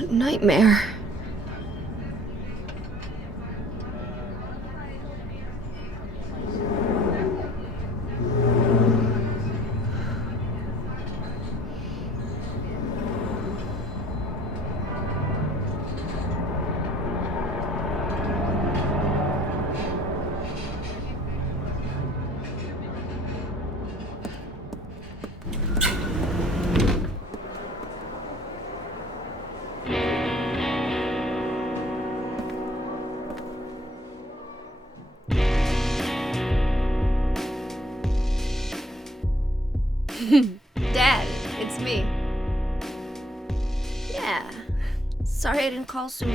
a nightmare. Dad, it's me. Yeah. Sorry I didn't call sooner.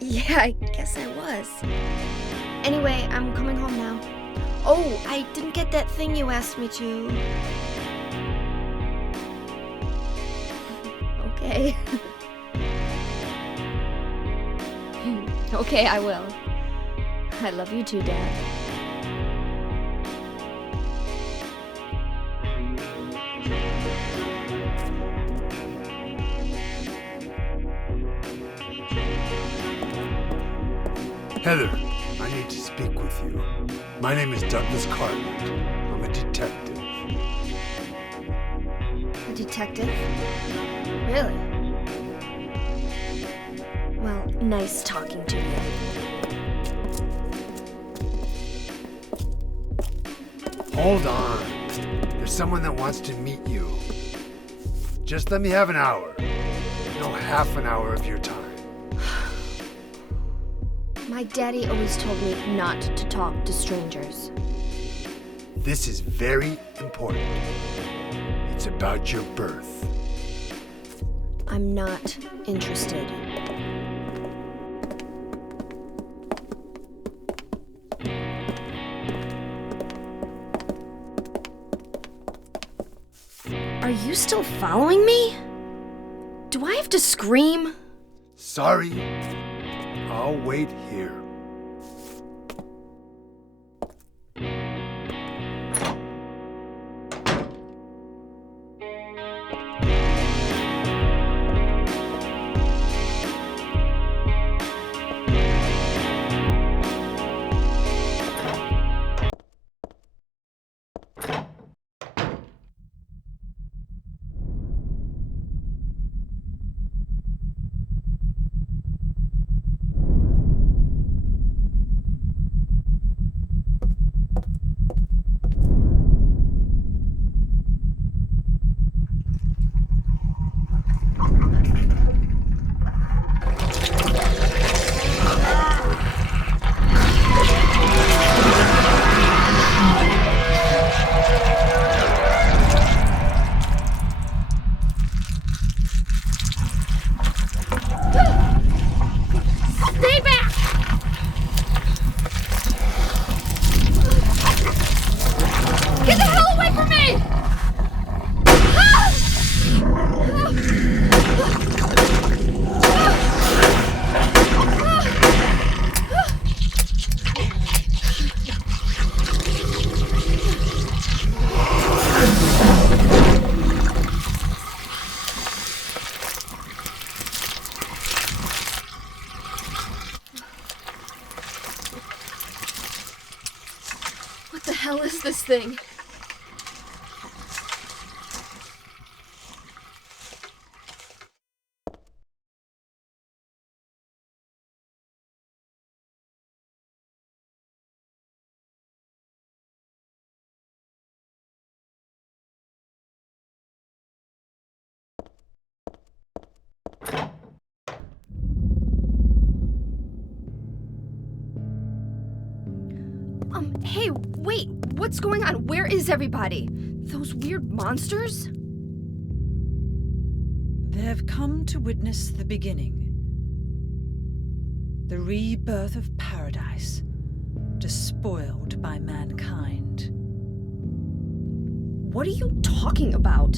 Yeah, I guess I was. Anyway, I'm coming home now. Oh, I didn't get that thing you asked me to. Okay. Okay, I will. I love you too, Dad. Heather, I need to speak with you. My name is Douglas Cartland. I'm a detective. A detective? Really? Well, nice talking to you. Hold on. There's someone that wants to meet you. Just let me have an hour. No, half an hour of your time. My daddy always told me not to talk to strangers. This is very important. It's about your birth. I'm not interested. Are you still following me? Do I have to scream? Sorry. I'll wait here. What the hell is this thing? Hey, wait, what's going on? Where is everybody? Those weird monsters? They have come to witness the beginning. The rebirth of paradise, despoiled by mankind. What are you talking about?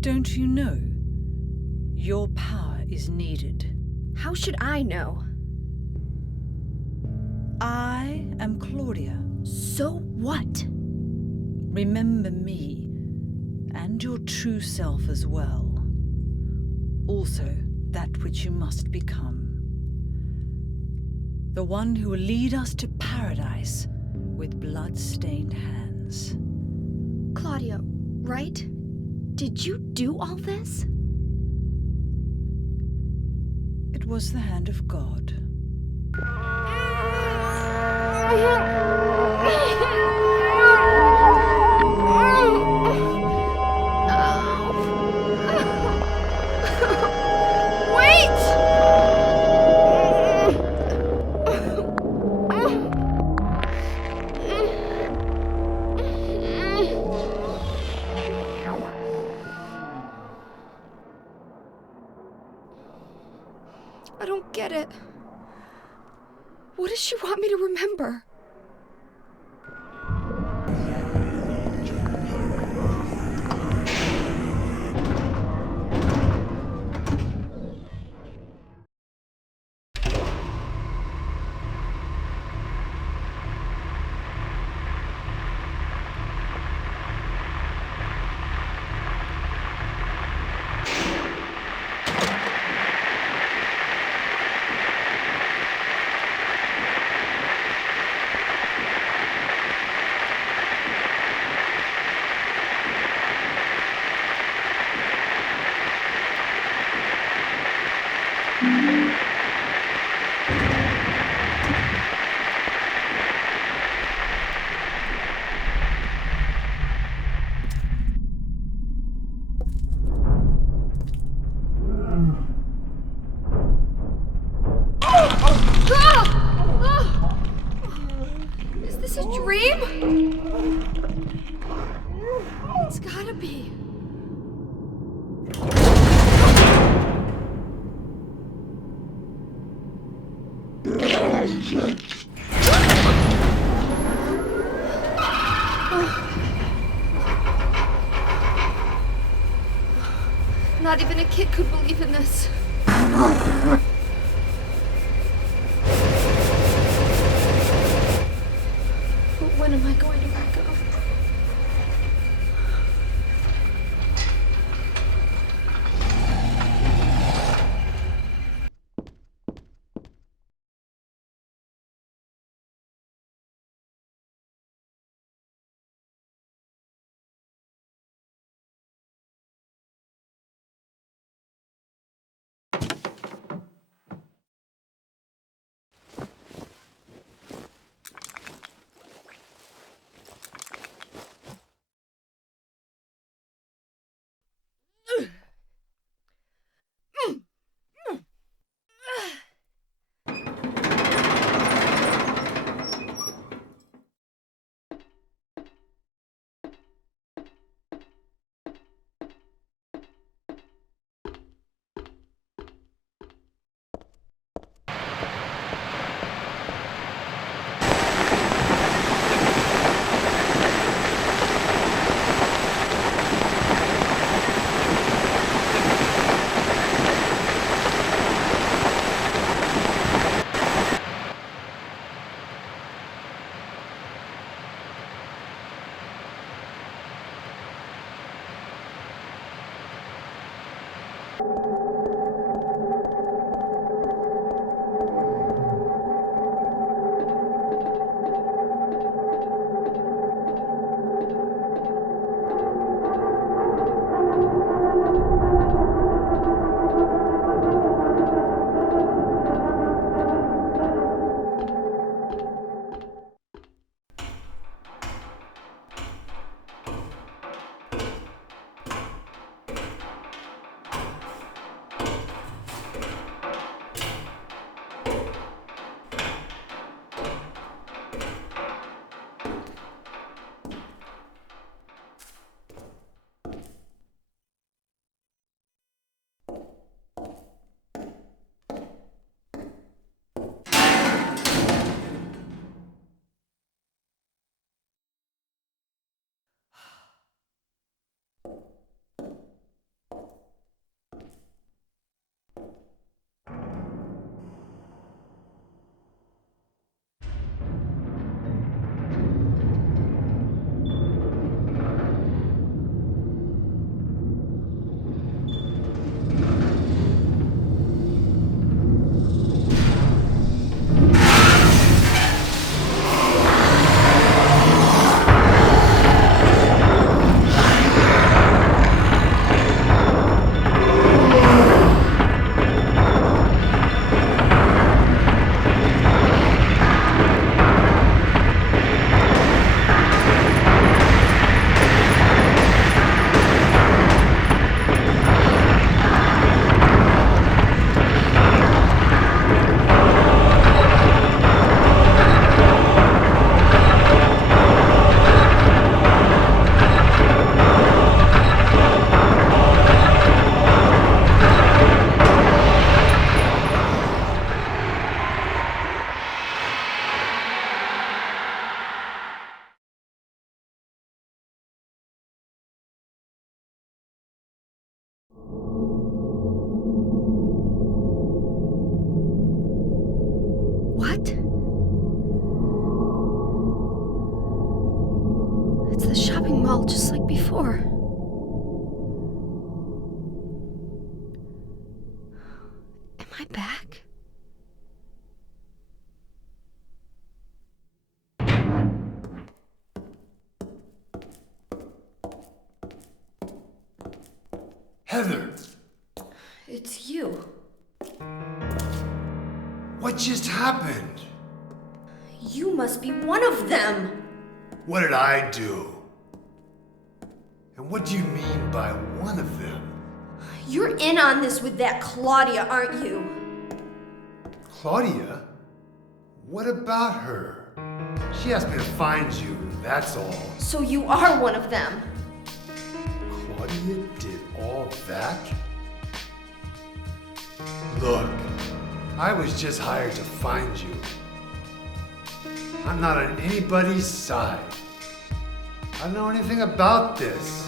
Don't you know? Your power is needed. How should I know? I am Claudia. So what? Remember me and your true self as well. Also, that which you must become. The one who will lead us to paradise with blood-stained hands. Claudio, right? Did you do all this? It was the hand of God. I don't get it. What does she want me to remember? Is this a dream? It's gotta be. Not even a kid could believe in this. When am I going to wake up? all just like before. Am I back? Heather, It's you. what just happened? You must be one of them. What did I do? And what do you mean by one of them? You're in on this with that Claudia, aren't you? Claudia? What about her? She asked me to find you, that's all. So you are one of them. Claudia did all that? Look, I was just hired to find you. I'm not on anybody's side. I don't know anything about this.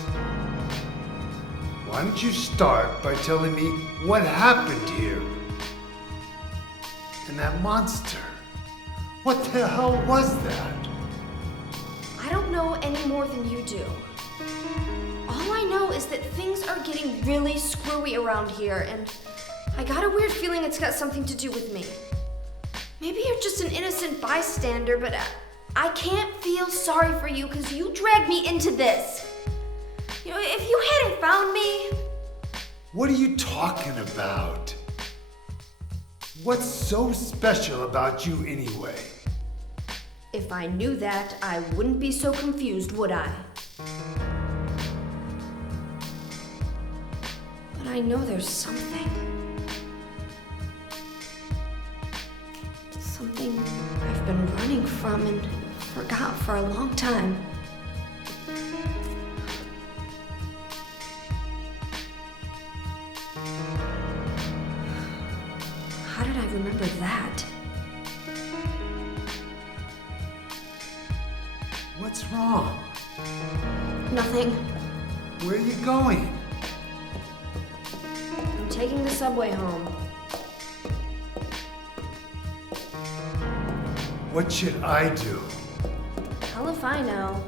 Why don't you start by telling me what happened here? And that monster, what the hell was that? I don't know any more than you do. All I know is that things are getting really screwy around here, and I got a weird feeling it's got something to do with me. Maybe you're just an innocent bystander, but I can't feel sorry for you because you dragged me into this. You know, if you hadn't found me... What are you talking about? What's so special about you anyway? If I knew that, I wouldn't be so confused, would I? But I know there's something. Something I've been running from and forgot for a long time. How did I remember that? What's wrong? Nothing. Where are you going? I'm taking the subway home. What should I do? Hell if I know.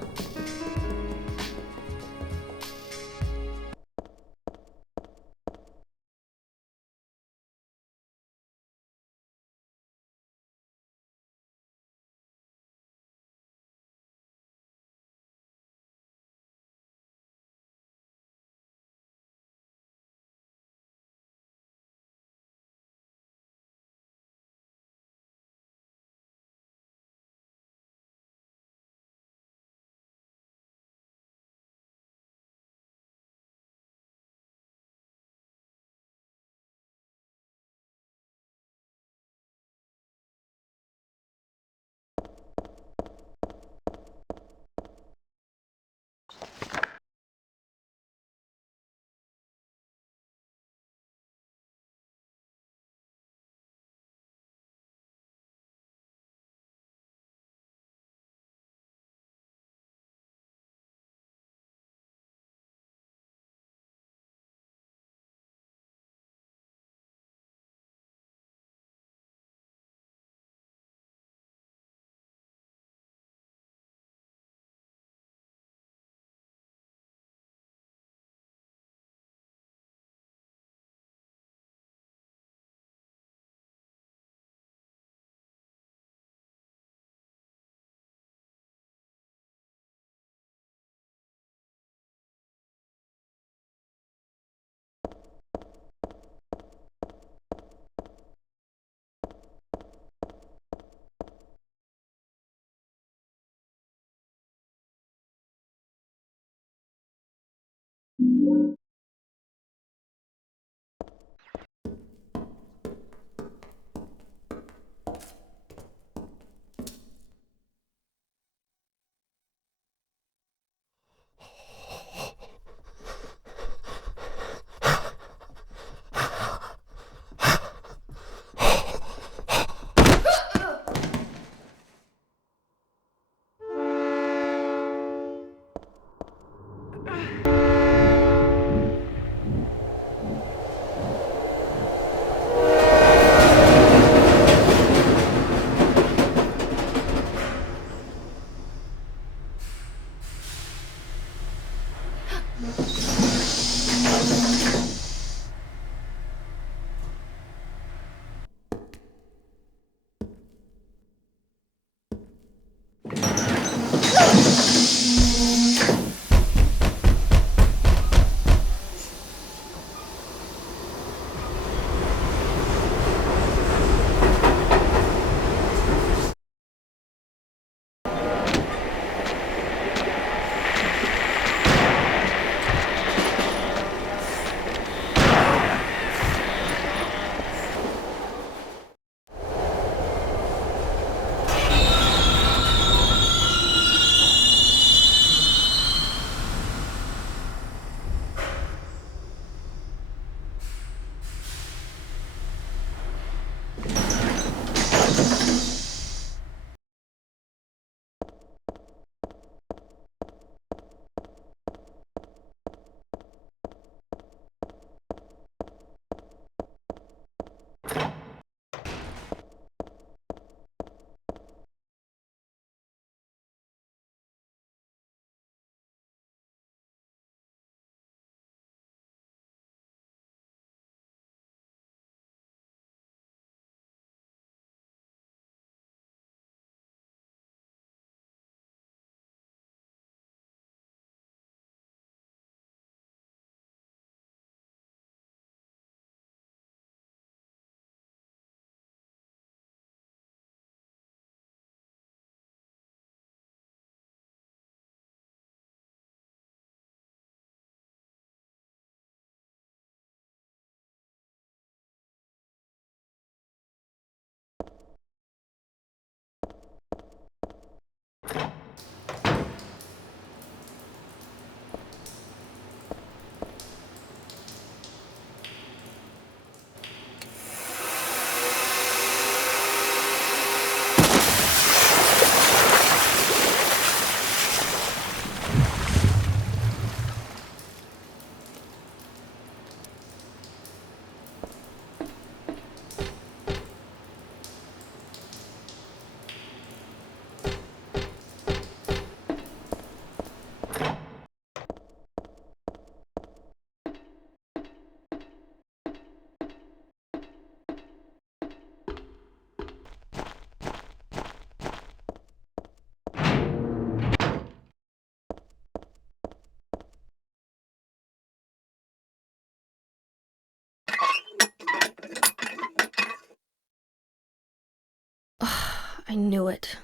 I knew it.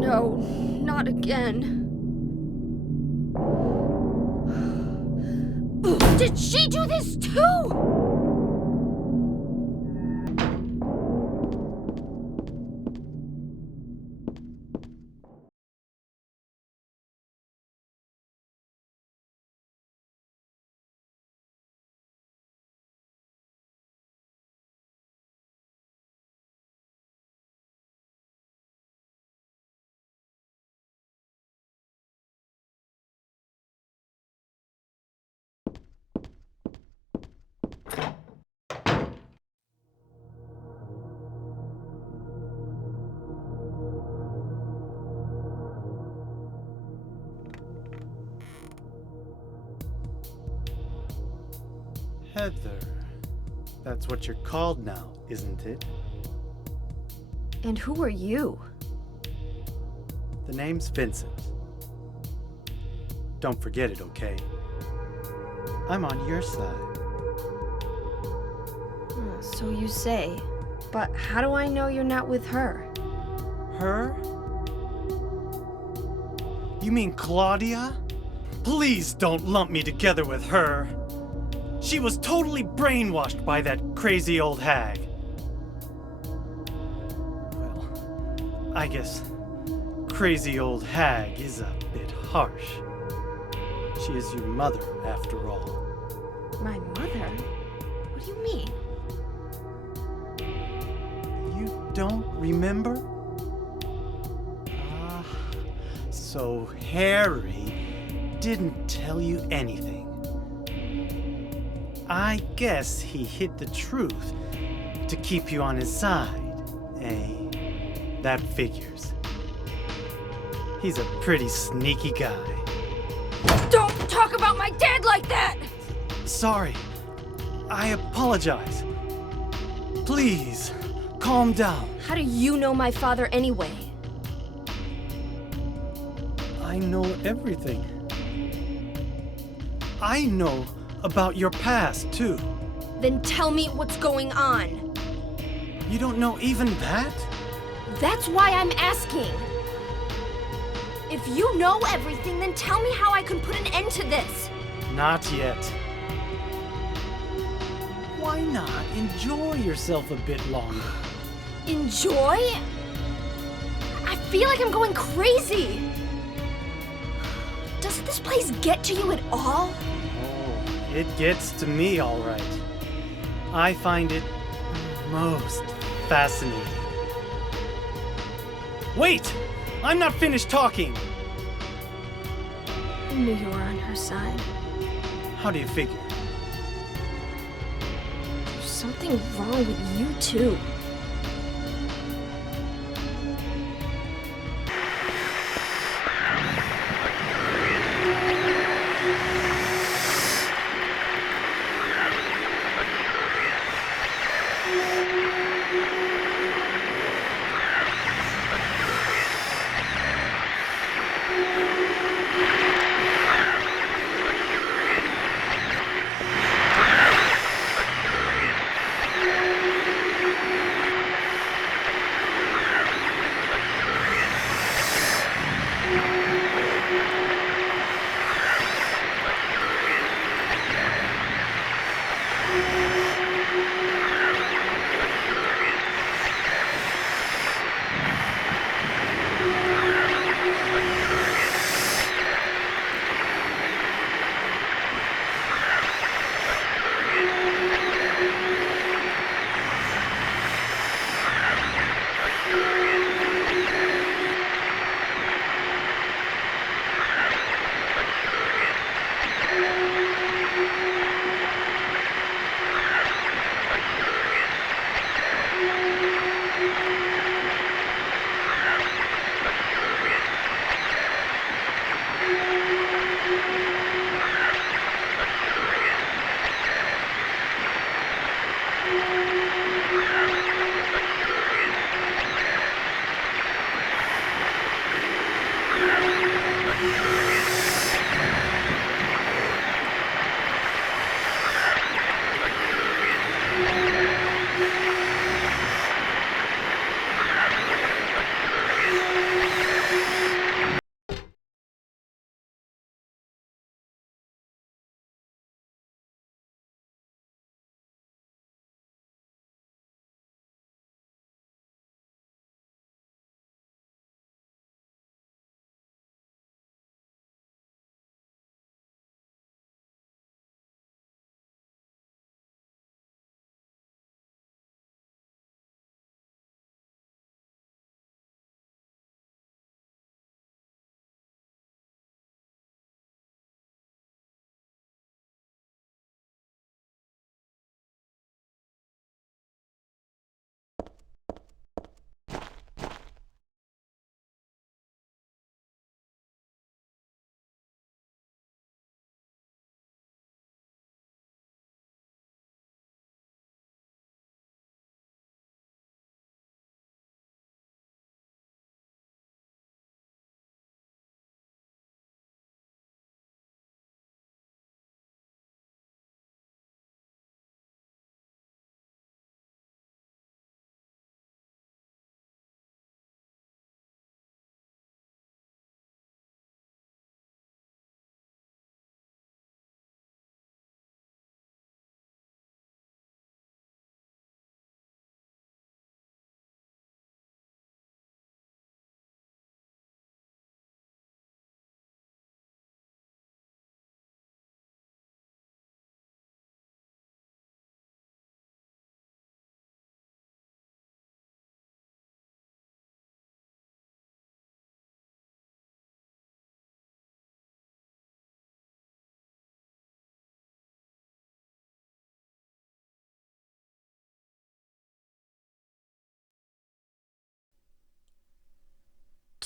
No, not again. Did she do this too? Heather. That's what you're called now, isn't it? And who are you? The name's Vincent. Don't forget it, okay? I'm on your side. So you say. But how do I know you're not with her? Her? You mean Claudia? Please don't lump me together with her. She was totally brainwashed by that crazy old hag. Well, I guess crazy old hag is a bit harsh. She is your mother, after all. My mother? What do you mean? You don't remember? Ah, so Harry didn't tell you anything. I guess he hid the truth to keep you on his side, eh? That figures. He's a pretty sneaky guy. Don't talk about my dad like that! Sorry. I apologize. Please, calm down. How do you know my father anyway? I know everything. I know about your past, too. Then tell me what's going on. You don't know even that? That's why I'm asking. If you know everything, then tell me how I can put an end to this. Not yet. Why not enjoy yourself a bit longer? Enjoy? I feel like I'm going crazy. Doesn't this place get to you at all? Oh, it gets to me, all right. I find it most fascinating. Wait! I'm not finished talking! I knew you were on her side. How do you figure? There's something wrong with you, too.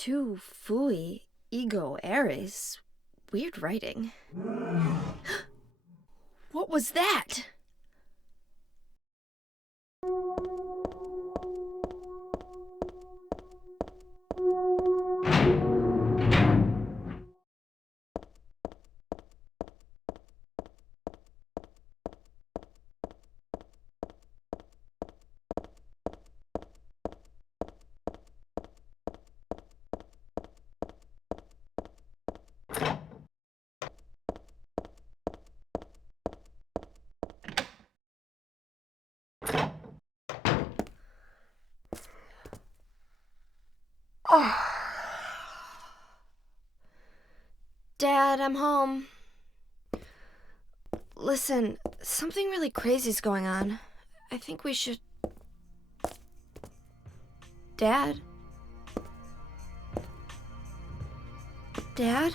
Tu fui ego eres. Weird writing. What was that? Dad, I'm home. Listen, something really crazy's going on. I think we should... Dad? Dad?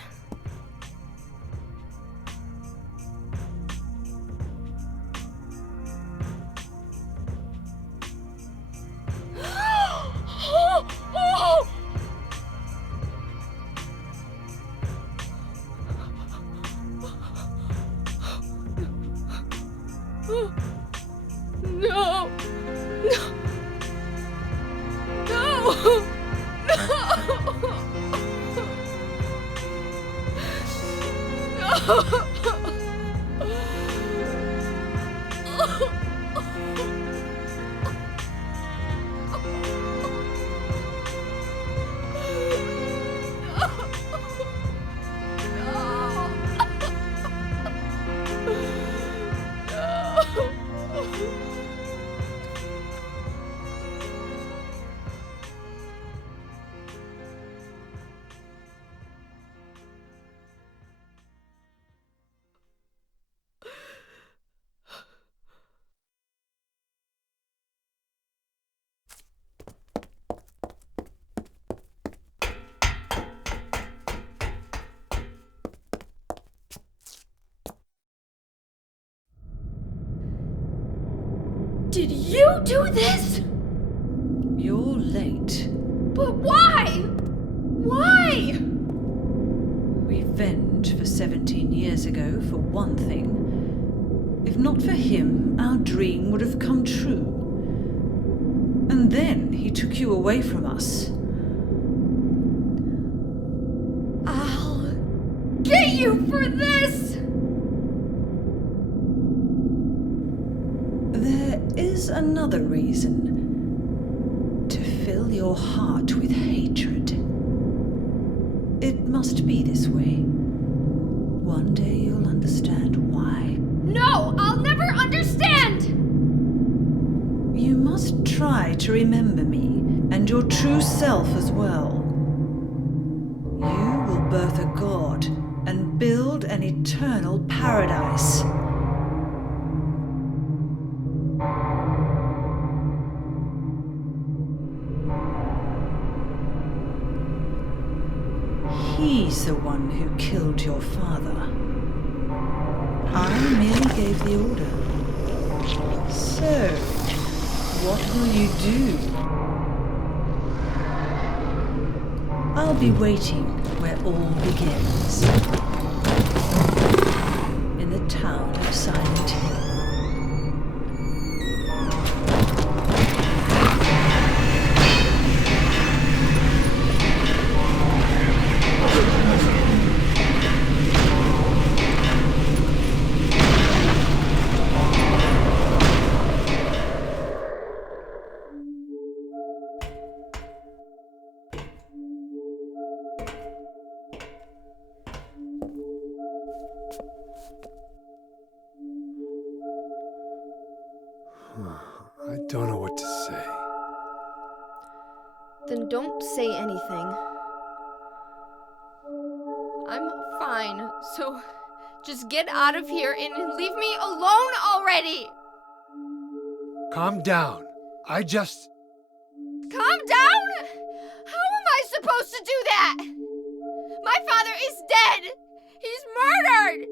No! Did you do this? You're late. But why? Why? Revenge for 17 years ago, for one thing. If not for him, our dream would have come true. And then he took you away from us. I'll get you for this! There is another reason. To fill your heart with hatred. It must be this way. One day you'll understand why. No, I'll never understand! You must try to remember me, and your true self as well. You will birth a god, and build an eternal paradise. He's the one who killed your father. I merely gave the order. So, what will you do? I'll be waiting where all begins. In the town of Silent Hill. I don't know what to say. Then don't say anything. I'm fine, so just get out of here and leave me alone already! Calm down. Calm Down? How am I supposed to do that? My father is dead! He's murdered!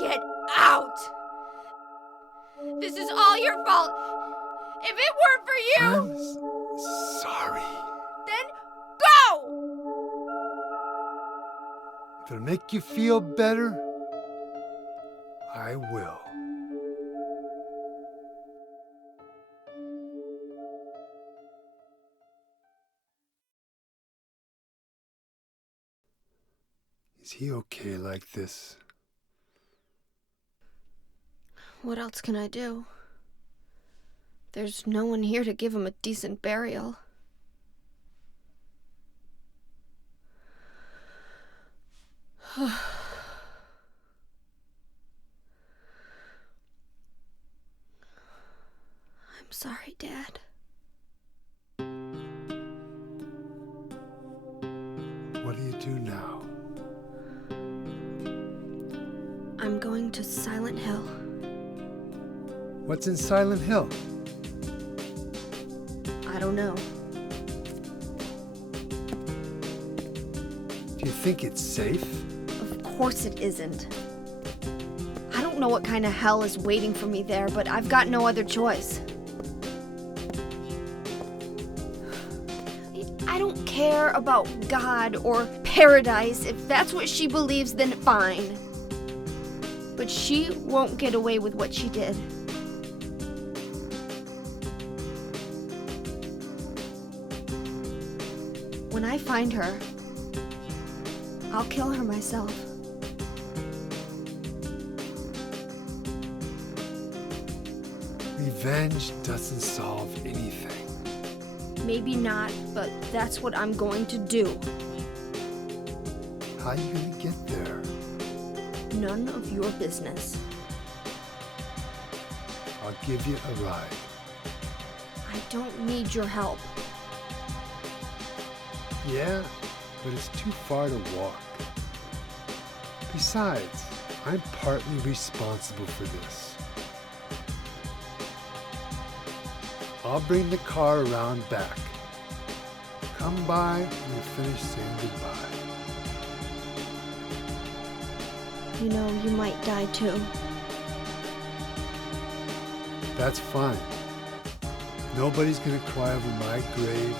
Get out! This is all your fault! If it weren't for you! sorry. Then go! If it'll make you feel better, I will. Is he okay like this? What else can I do? There's no one here to give him a decent burial. I'm sorry, Dad. What do you do now? I'm going to Silent Hill. What's in Silent Hill? I don't know. Do you think it's safe? Of course it isn't. I don't know what kind of hell is waiting for me there, but I've got no other choice. I don't care about God or paradise. If that's what she believes, then fine. But she won't get away with what she did. When I find her, I'll kill her myself. Revenge doesn't solve anything. Maybe not, but that's what I'm going to do. How are you gonna get there? None of your business. I'll give you a ride. I don't need your help. Yeah, but it's too far to walk. Besides, I'm partly responsible for this. I'll bring the car around back. Come by when you're finished saying goodbye. You know, you might die too. That's fine. Nobody's gonna cry over my grave.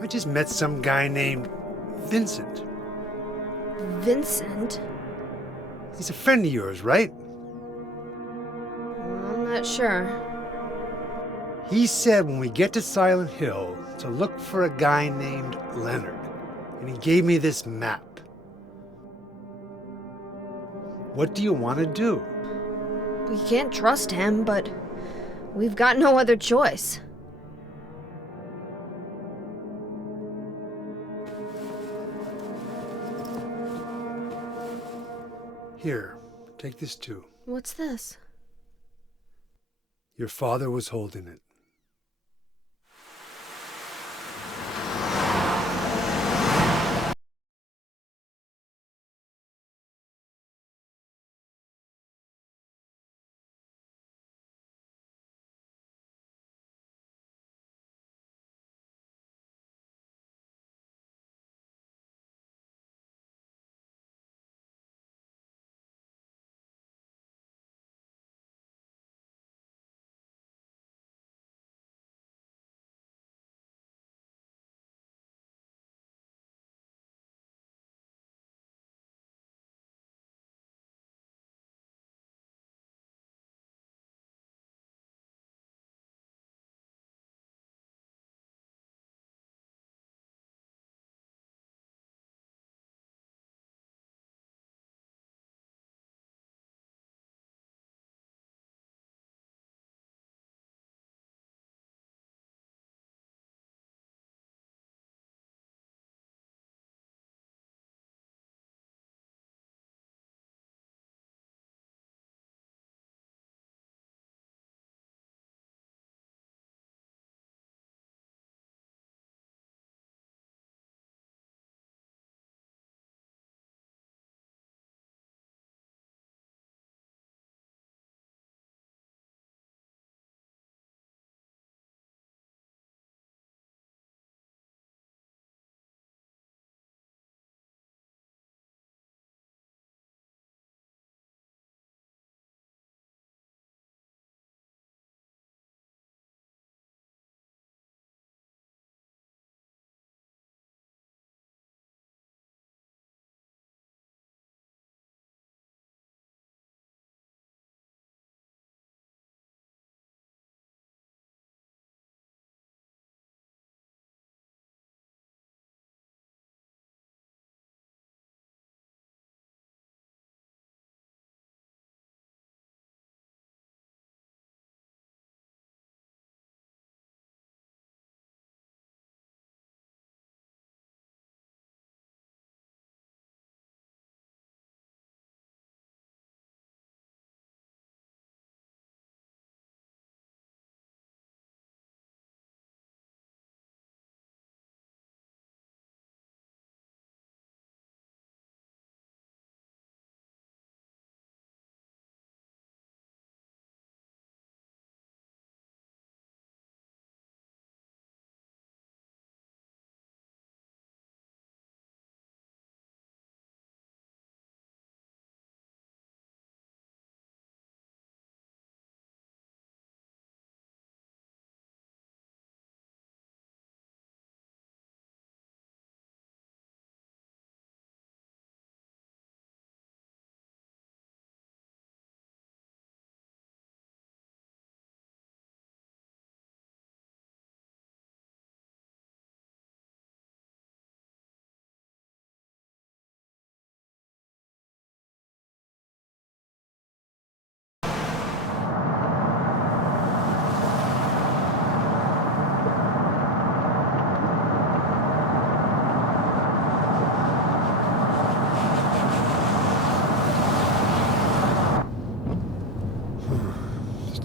I just met some guy named Vincent. Vincent? He's a friend of yours, right? I'm not sure. He said when we get to Silent Hill to look for a guy named Leonard, and he gave me this map. What do you want to do? We can't trust him, but we've got no other choice. Here, take this too. What's this? Your father was holding it.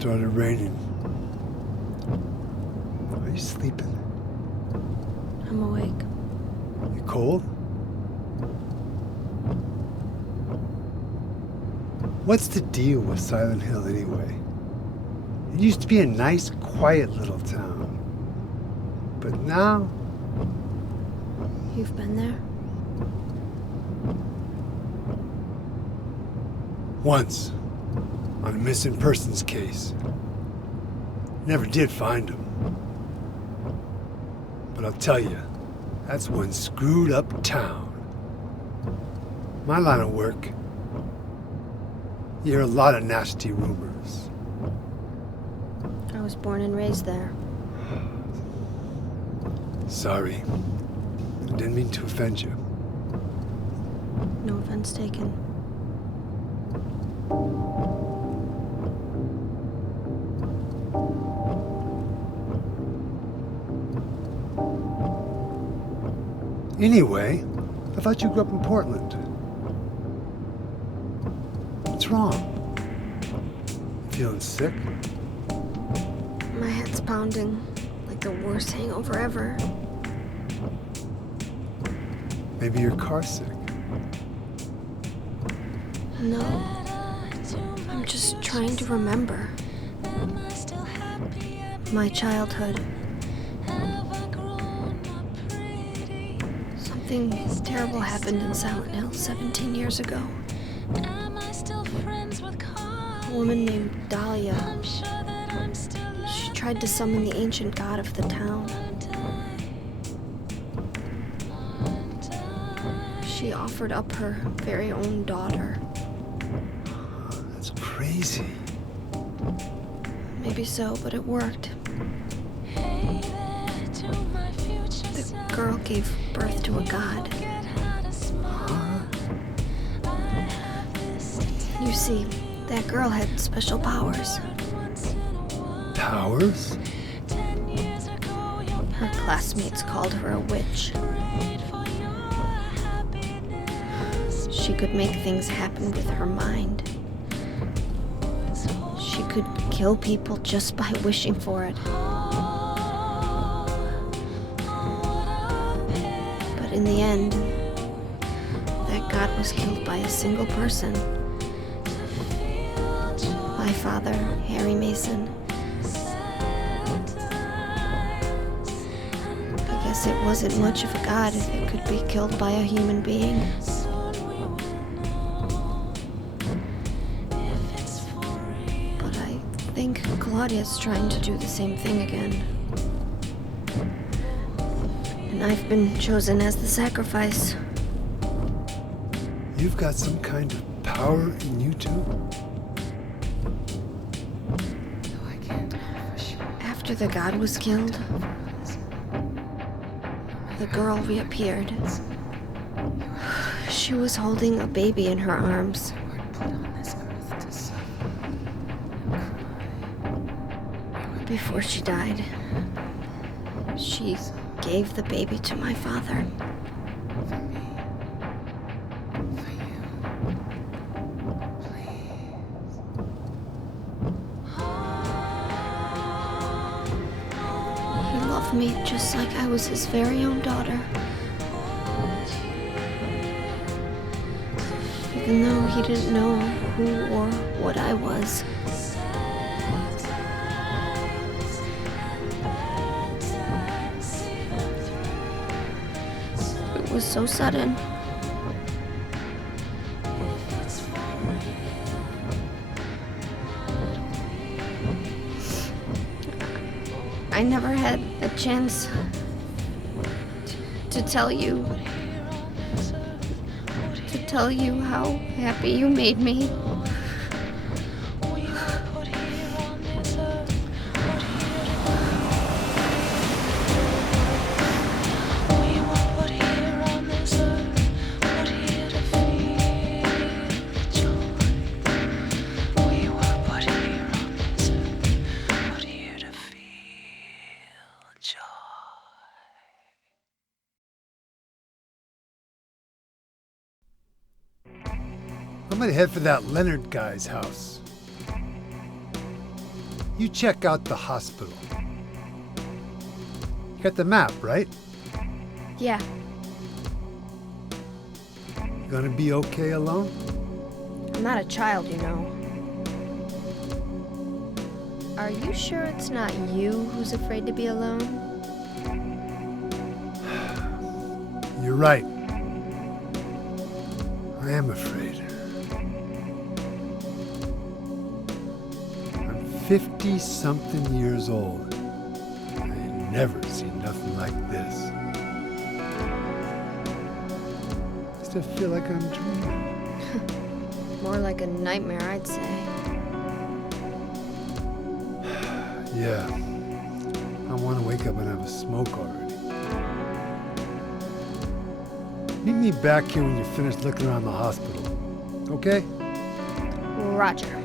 started raining. Are you sleeping? I'm awake. You cold? What's the deal with Silent Hill anyway? It used to be a nice, quiet little town. But now... You've been there? Once, on a missing persons case. Never did find him. But I'll tell you, that's one screwed up town. My line of work, you hear a lot of nasty rumors. I was born and raised there. Sorry. I didn't mean to offend you. No offense taken. Anyway, I thought you grew up in Portland. What's wrong? Feeling sick? My head's pounding like the worst hangover ever. Maybe your car's sick. No. I'm just trying to remember. My childhood. Something terrible happened in Silent Hill 17 years ago. A woman named Dahlia. She tried to summon the ancient god of the town. She offered up her very own daughter. That's crazy. Maybe so, but it worked. The girl gave birth to a god. You see, that girl had special powers. Powers? Her classmates called her a witch. She could make things happen with her mind. She could kill people just by wishing for it. But in the end, that god was killed by a single person. My father, Harry Mason. I guess it wasn't much of a god if it could be killed by a human being. But I think Claudia's trying to do the same thing again. And I've been chosen as the sacrifice. You've got some kind of power in you too? After the god was killed, the girl reappeared. She was holding a baby in her arms. Before she died, she gave the baby to my father. He loved me just like I was his very own daughter. Even though he didn't know who or what I was. It was so sudden. I never had a chance to tell you how happy you made me. I'm gonna head for that Leonard guy's house. you check out the hospital. You got the map, right? Yeah. You gonna be okay alone? I'm not a child, you know. Are you sure it's not you who's afraid to be alone? You're right. I am afraid. I'm 50-something years old. I ain't never seen nothing like this. I still feel like I'm dreaming. More like a nightmare, I'd say. Yeah. I want to wake up and have a smoke already. Meet me back here when you're finished looking around the hospital. Okay? Roger.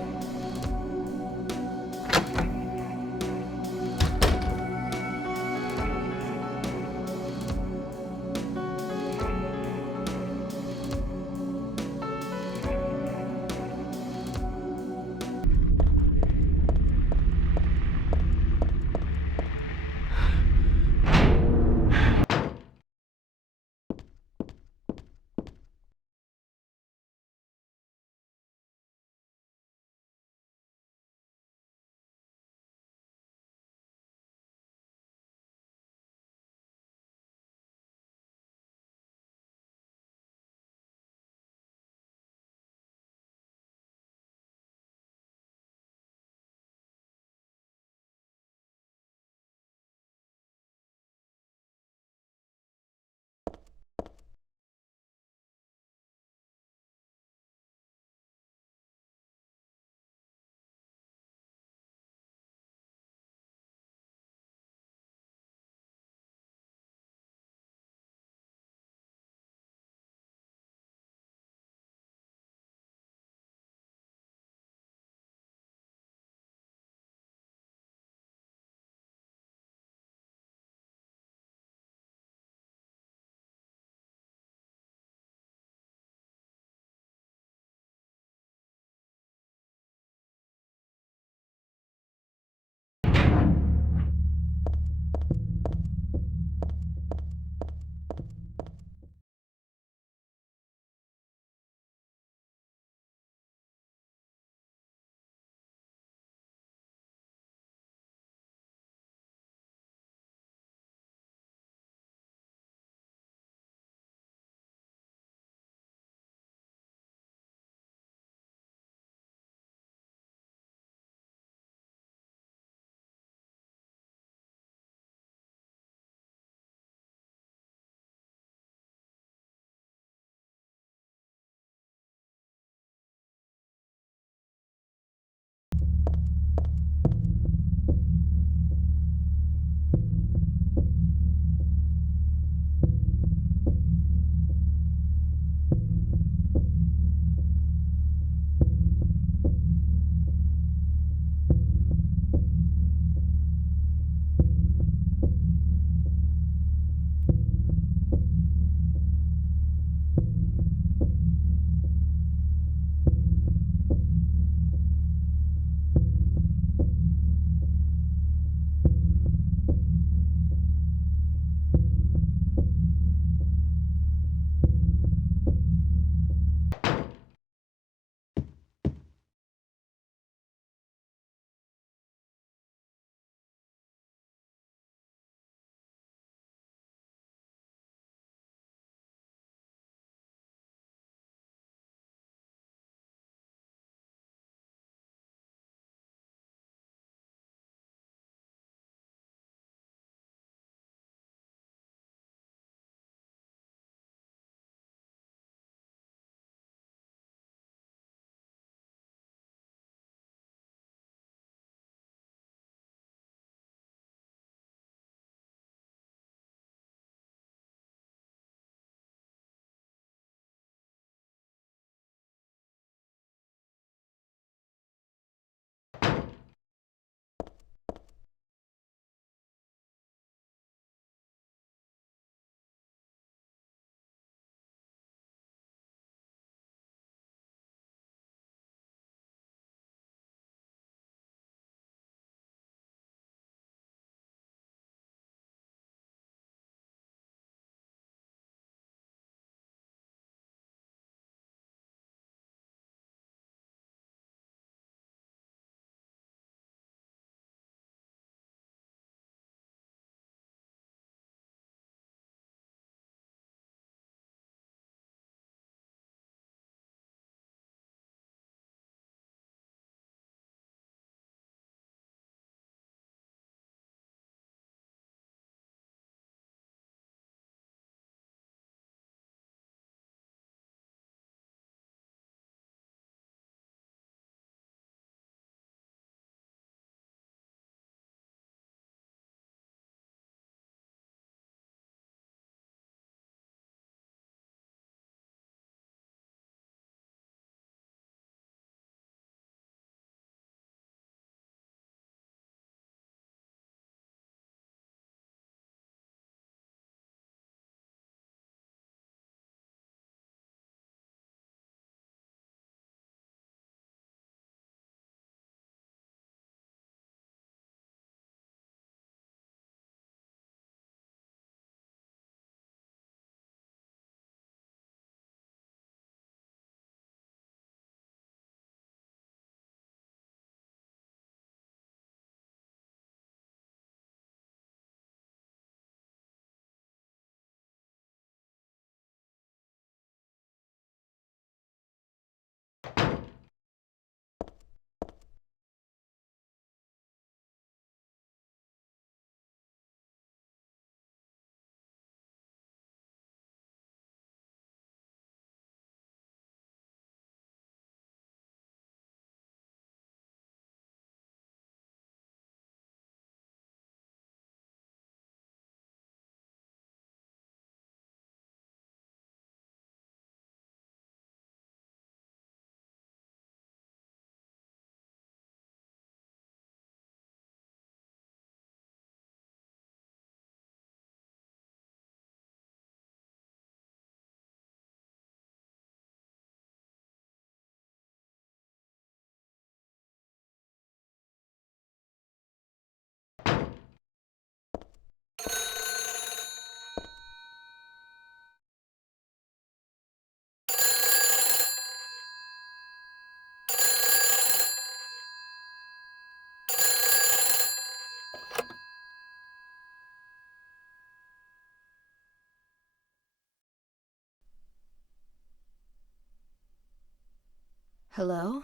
Hello?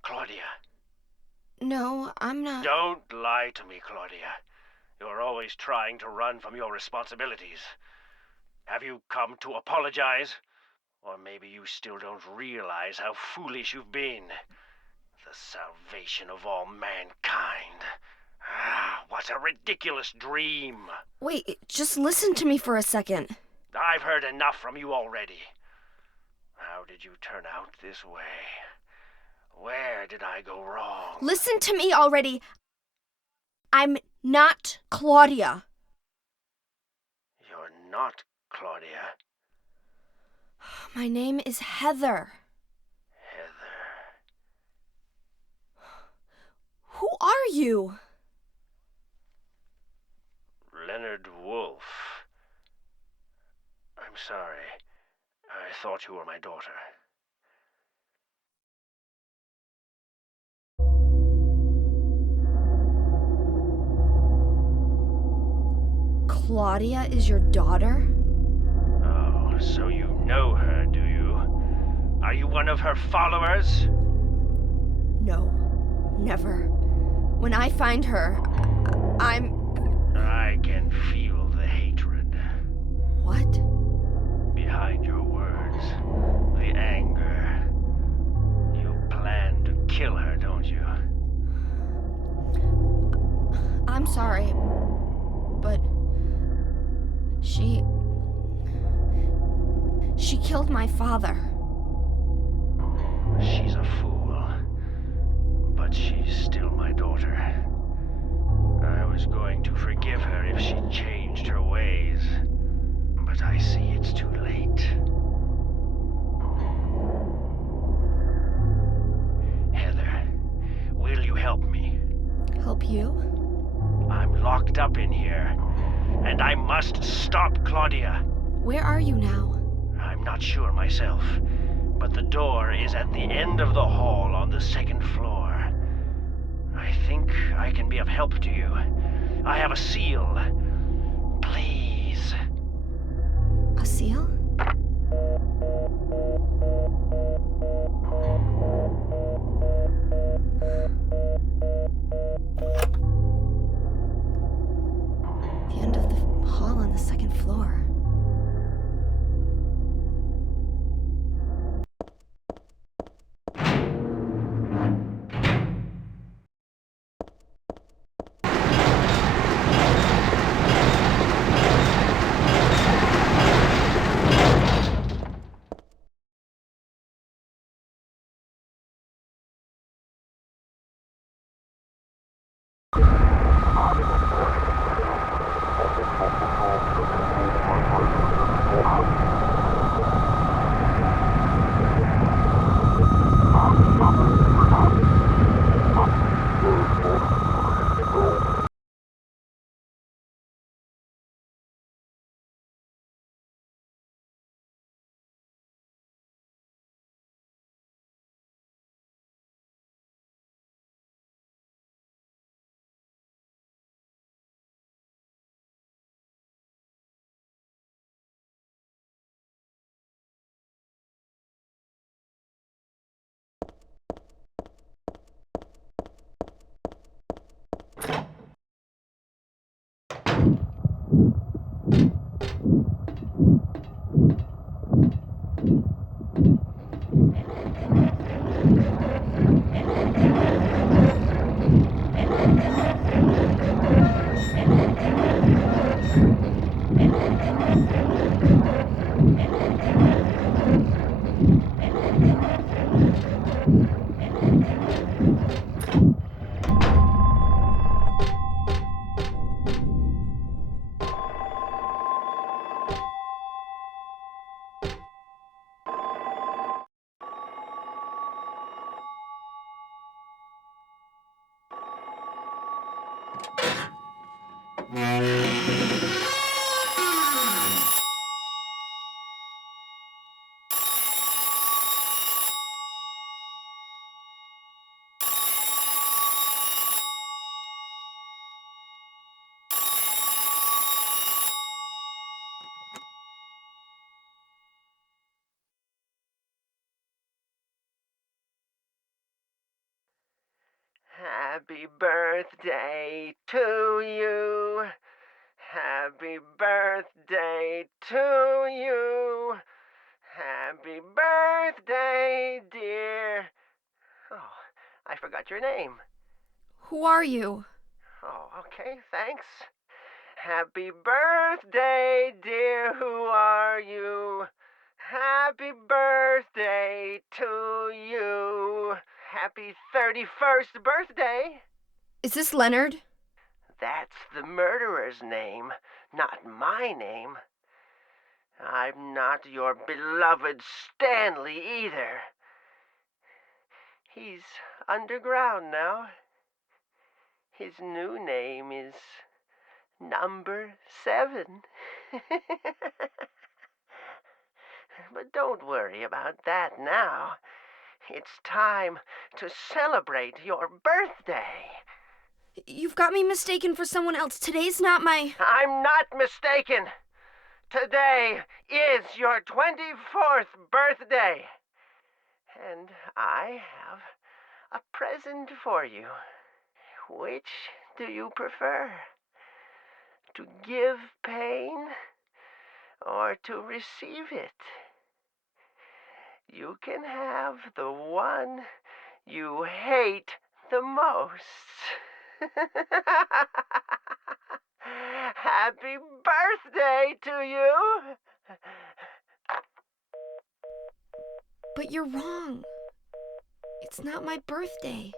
Claudia. No, I'm not. Don't lie to me, Claudia. You're always trying to run from your responsibilities. Have you come to apologize? Or maybe you still don't realize how foolish you've been. The salvation of all mankind. Ah, what a ridiculous dream. Wait, just listen to me for a second. I've heard enough from you already. How did you turn out this way? Where did I go wrong? Listen to me already. I'm not Claudia. You're not Claudia. My name is Heather. Heather. Who are you? Leonard Wolf. I'm sorry. I thought you were my daughter. Claudia is your daughter? Oh, so you know her, do you? Are you one of her followers? No, never. When I find her, I can feel the hatred. What? Behind your words. The anger. You plan to kill her, don't you? I'm sorry, but She killed my father. She's a fool. But she's still my daughter. I was going to forgive her if she changed her ways. But I see it's too late. Heather, will you help me? Help you? I'm locked up in here, and I must stop Claudia. Where are you now? I'm not sure myself, but the door is at the end of the hall on the second floor. I think I can be of help to you. I have a seal. Please. A seal? The end of the hall on the second floor. Happy birthday to you. Happy birthday to you. Happy birthday, dear. Oh, I forgot your name. Who are you? Oh, okay, thanks. Happy birthday, dear. Who are you? Happy birthday to you. Happy 31st birthday. Is this Leonard? That's the murderer's name, not my name. I'm not your beloved Stanley either. He's underground now. His new name is Number 7. But don't worry about that now. It's time to celebrate your birthday. You've got me mistaken for someone else. Today's not my... I'm not mistaken. Today is your 24th birthday. And I have a present for you. Which do you prefer? To give pain or to receive it? You can have the one you hate the most. Happy birthday to you! But you're wrong. It's not my birthday.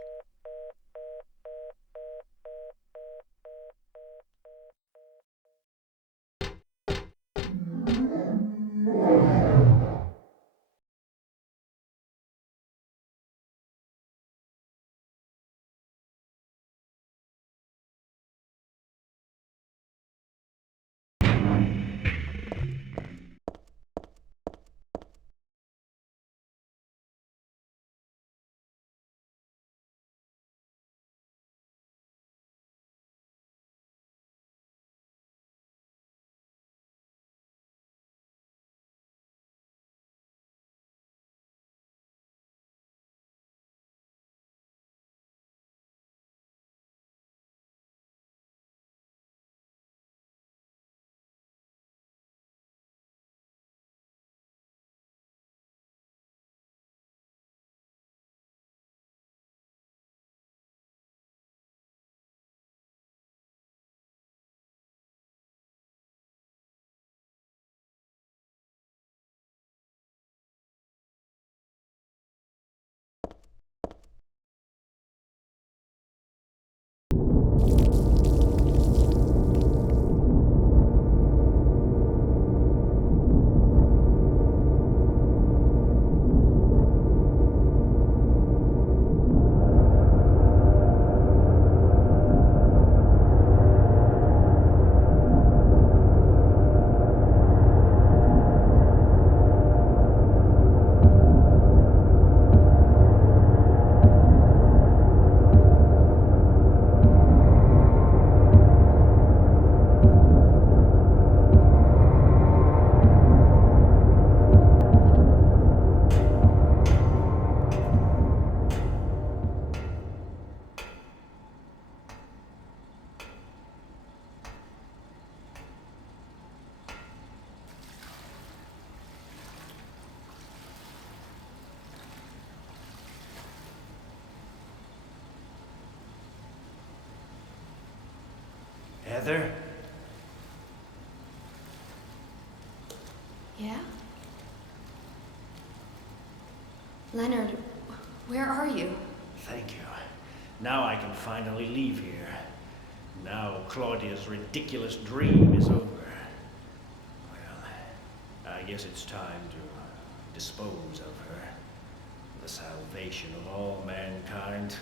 Heather? Yeah? Leonard, where are you? Thank you. Now I can finally leave here. Now Claudia's ridiculous dream is over. Well, I guess it's time to dispose of her. The salvation of all mankind.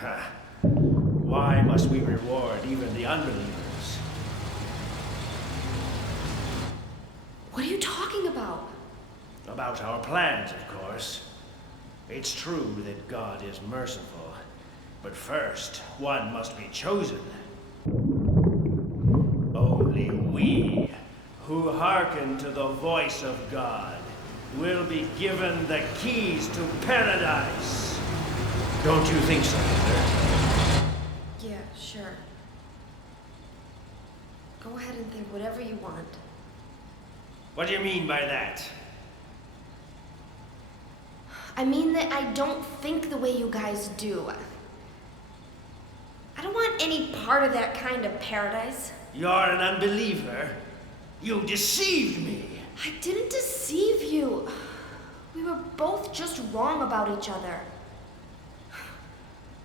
Ha! Why must we reward even the unbelievers? What are you talking about? About our plans, of course. It's true that God is merciful, but first, one must be chosen. Only we, who hearken to the voice of God, will be given the keys to paradise. Don't you think so, Heather? and think whatever you want. What do you mean by that? I mean that I don't think the way you guys do. I don't want any part of that kind of paradise. You're an unbeliever. You deceived me. I didn't deceive you. We were both just wrong about each other.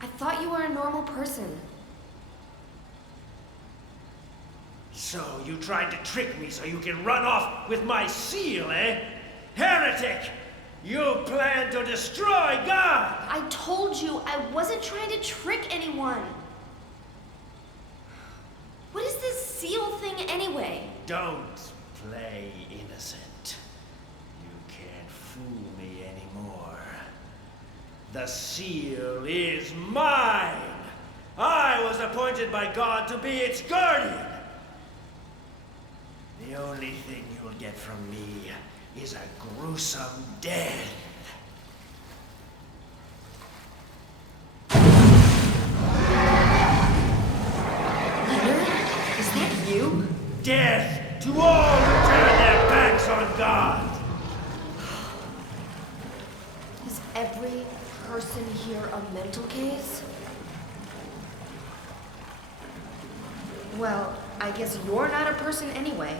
I thought you were a normal person. So you tried to trick me so you can run off with my seal, eh? Heretic! You plan to destroy God! I told you I wasn't trying to trick anyone. What is this seal thing anyway? Don't play innocent. You can't fool me anymore. The seal is mine! I was appointed by God to be its guardian! The only thing you'll get from me is a gruesome death. Leonard, is that you? Death to all who turn their backs on God! Is every person here a mental case? Well, I guess you're not a person anyway.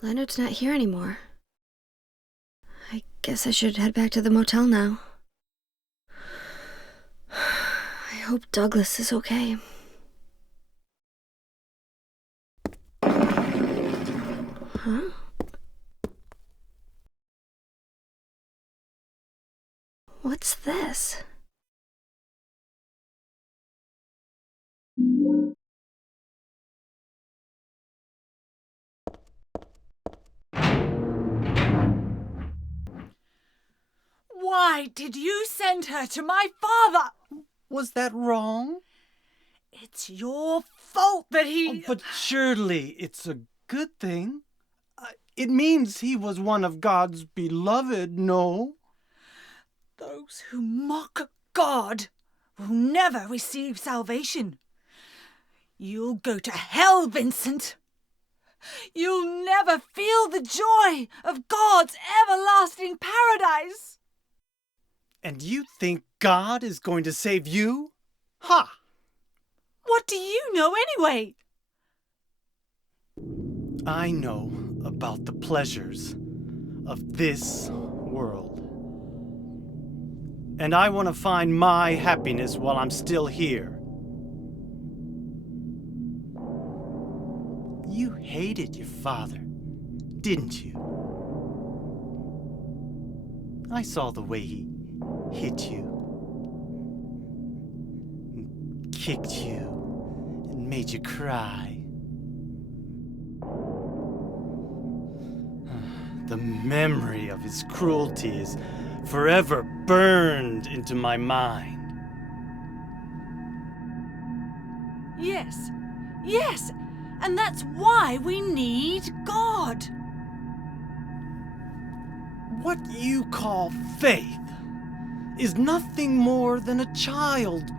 Leonard's not here anymore. I guess I should head back to the motel now. I hope Douglas is okay. Huh? What's this? Why did you send her to my father? Was that wrong? It's your fault that he... Oh, but surely it's a good thing. It means he was one of God's beloved, no? Those who mock God will never receive salvation. You'll go to hell, Vincent. You'll never feel the joy of God's everlasting paradise. And you think God is going to save you? Ha! What do you know anyway? I know about the pleasures of this world. And I want to find my happiness while I'm still here. You hated your father, didn't you? I saw the way he hit you, and kicked you, and made you cry. The memory of his cruelty is forever burned into my mind. Yes, and that's why we need God. What you call faith is nothing more than a child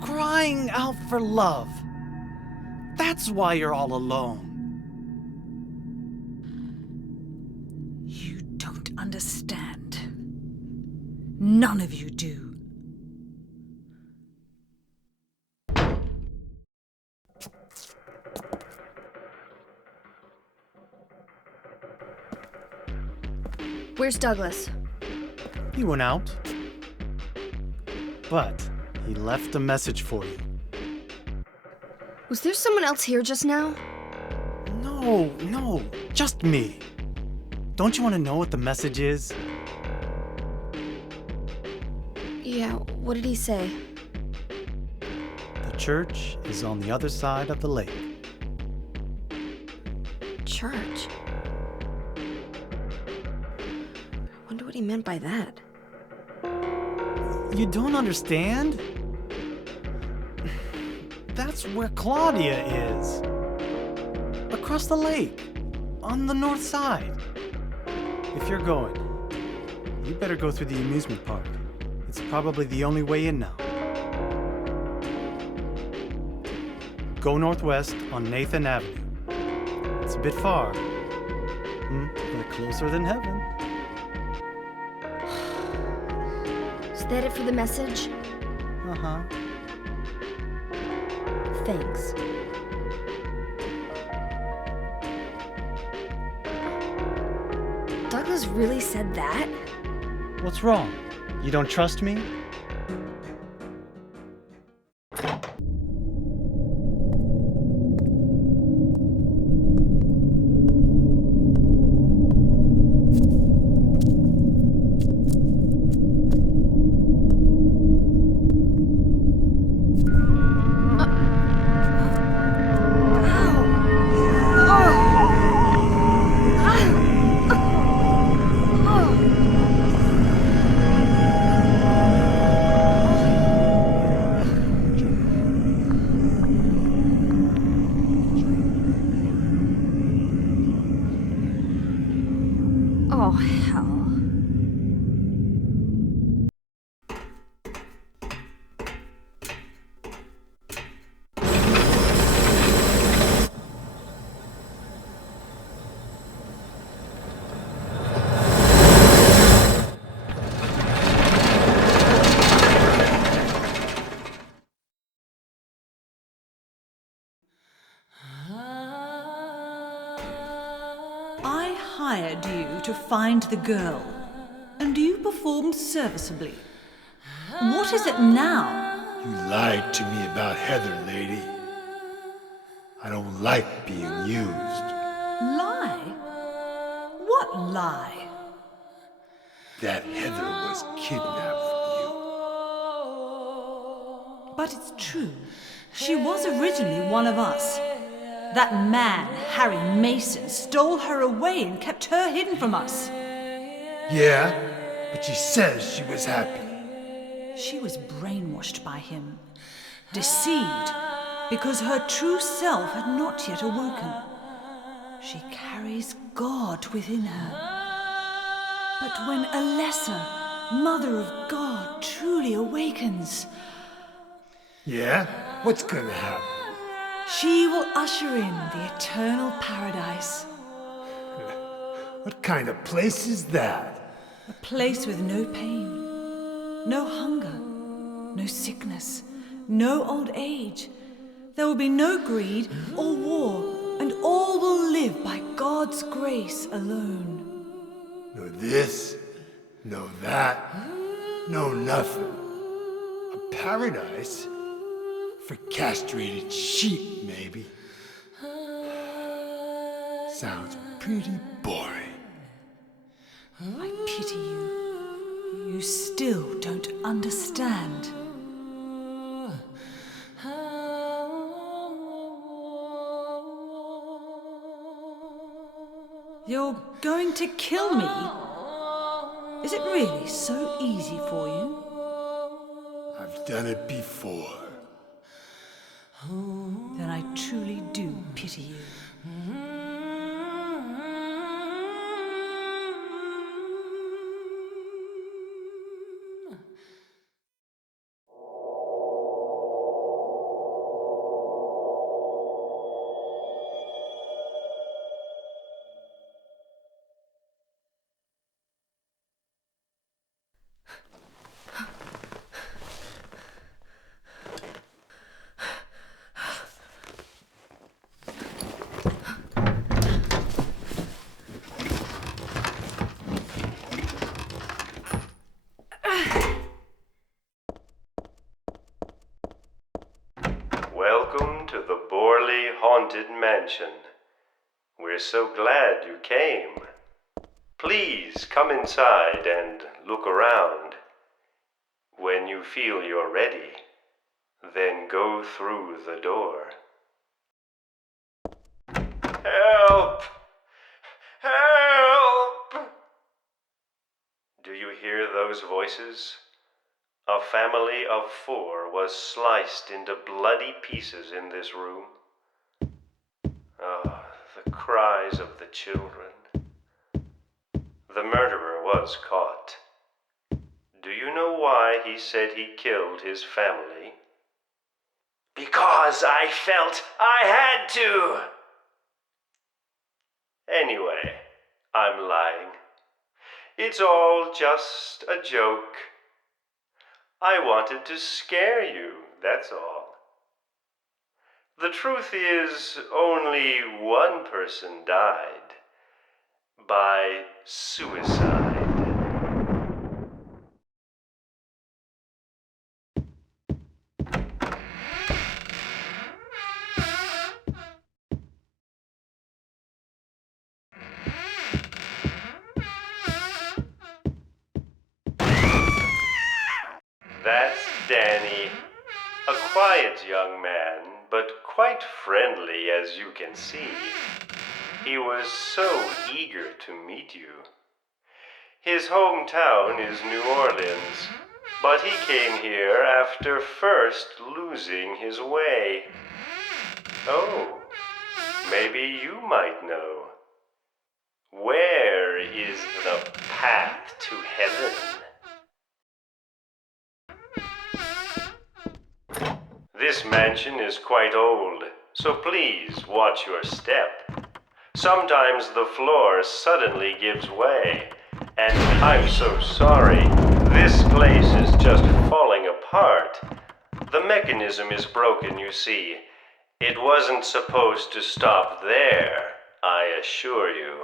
crying out for love. That's why you're all alone. You don't understand. None of you do. Where's Douglas? He went out. But he left a message for you. Was there someone else here just now? No. No, just me. Don't you want to know what the message is? Yeah, what did he say? The church is on the other side of the lake. Church? Wonder what he meant by that. You don't understand? That's where Claudia is. Across the lake, on the north side. If you're going, you better go through the amusement park. It's probably the only way in now. Go northwest on Nathan Avenue. It's a bit far, but closer than heaven. Is that it for the message? Uh-huh. Thanks. Douglas really said that? What's wrong? You don't trust me? Oh, hell. I hired you to find the girl, and you performed serviceably. What is it now? You lied to me about Heather, lady. I don't like being used. Lie? What lie? That Heather was kidnapped from But it's true. She was originally one of us. That man, Harry Mason, stole her away and kept her hidden from us. you. Yeah, but she says she was happy. She was brainwashed by him, deceived, because her true self had not yet awoken. She carries God within her. But when a lesser, Mother of God, truly awakens, Yeah? What's gonna happen? she will usher in the eternal paradise. What kind of place is that? A place with no pain, no hunger, no sickness, no old age. There will be no greed or war, and all will live by God's grace alone. No this, no that, no nothing. A paradise? For castrated sheep, maybe. Sounds pretty boring. I pity you. You still don't understand. You're going to kill me? Is it really so easy for you? I've done it before. Then I truly do pity you. Welcome to the Borley Haunted Mansion. so glad you came. Please come inside and look around. When you feel you're ready, then go through the door. Help! Help! Do you hear those voices? A family of 4 was sliced into bloody pieces in this room. Ah, the cries of the children. The murderer was caught. Do you know why he said he killed his family? Because I felt I had to! Anyway, I'm lying. It's all just a joke. I wanted to scare you, that's all. The truth is, only one person died. By suicide. That's Danny. A quiet young man, but quite friendly as you can see. He was so eager to meet you. His hometown is New Orleans, but he came here after first losing his way. Oh, maybe you might know. Where is the path to heaven? This mansion is quite old, so please watch your step. Sometimes the floor suddenly gives way, and I'm so sorry. This place is just falling apart. The mechanism is broken, you see. It wasn't supposed to stop there, I assure you.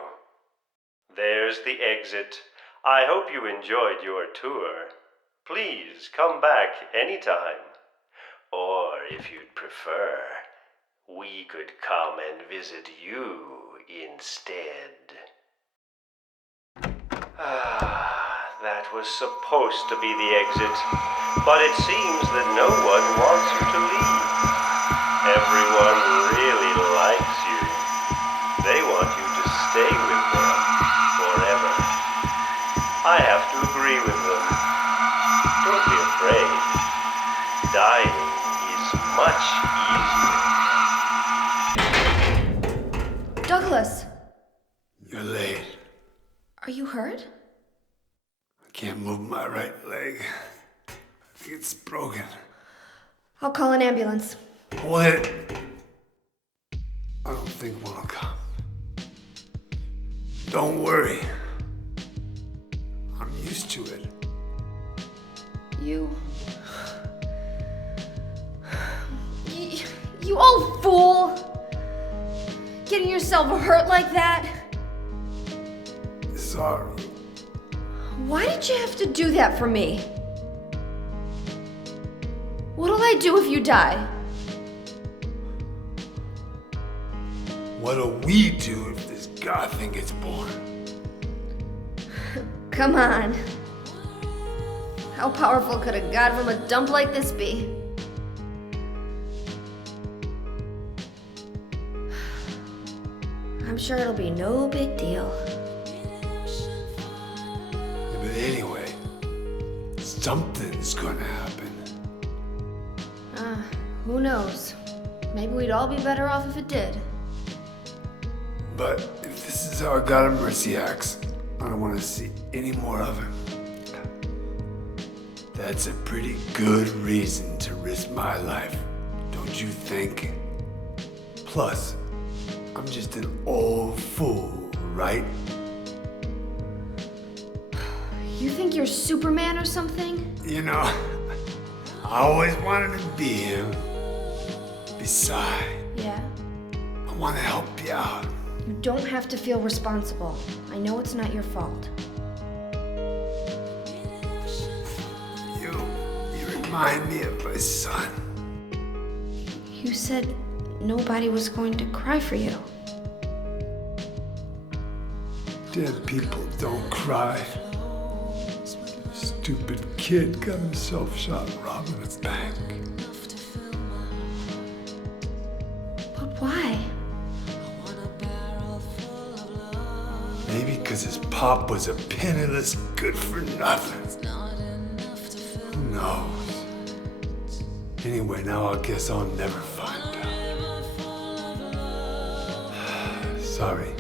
There's the exit. I hope you enjoyed your tour. Please come back anytime. Or, if you'd prefer, we could come and visit you instead. That was supposed to be the exit, but it seems that no one wants you to leave. Everyone really likes you. They want you to stay with them forever. I have to agree with them. Don't be afraid. Dying is much easier. Douglas, You're late. are you hurt? I can't move my right leg. I think it's broken. I'll call an ambulance. What? I don't think one will come. Don't worry. I'm used to it. You old fool! Getting yourself hurt like that? Sorry. Why did you have to do that for me? What'll I do if you die? What'll we do if this god thing gets born? Come on. How powerful could a god from a dump like this be? I'm sure it'll be no big deal. Yeah, but anyway, something's gonna happen. Who knows? Maybe we'd all be better off if it did. But if this is how a god of mercy acts, I don't want to see any more of him. That's a pretty good reason to risk my life, don't you think? Plus, I'm just an old fool, right? You think you're Superman or something? You know, I always wanted to be him. Besides, Yeah. I want to help you out. You don't have to feel responsible. I know it's not your fault. You remind me of my son. You said nobody was going to cry for you. Dead people don't cry. Stupid kid got himself shot robbing a bank. But why? Maybe because his pop was a penniless good-for-nothing. Who knows? Anyway, now I guess I'll never find out. Sorry.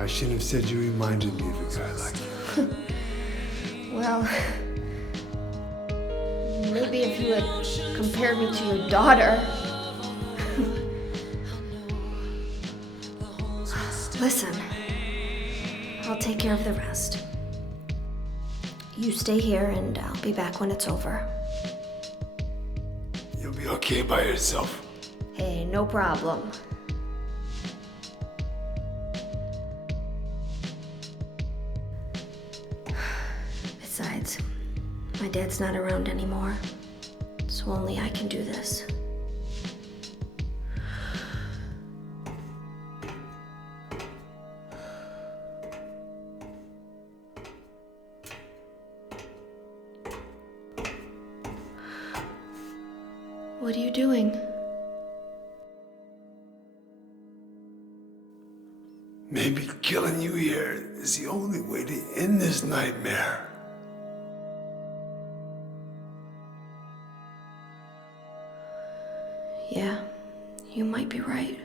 I shouldn't have said you reminded me of a guy like you. Well, maybe if you had compared me to your daughter. Listen, I'll take care of the rest. You stay here and I'll be back when it's over. You'll be okay by yourself. Hey, no problem. Besides, my dad's not around anymore, so only I can do this. What are you doing? Maybe killing you here is the only way to end this nightmare. Yeah, you might be right.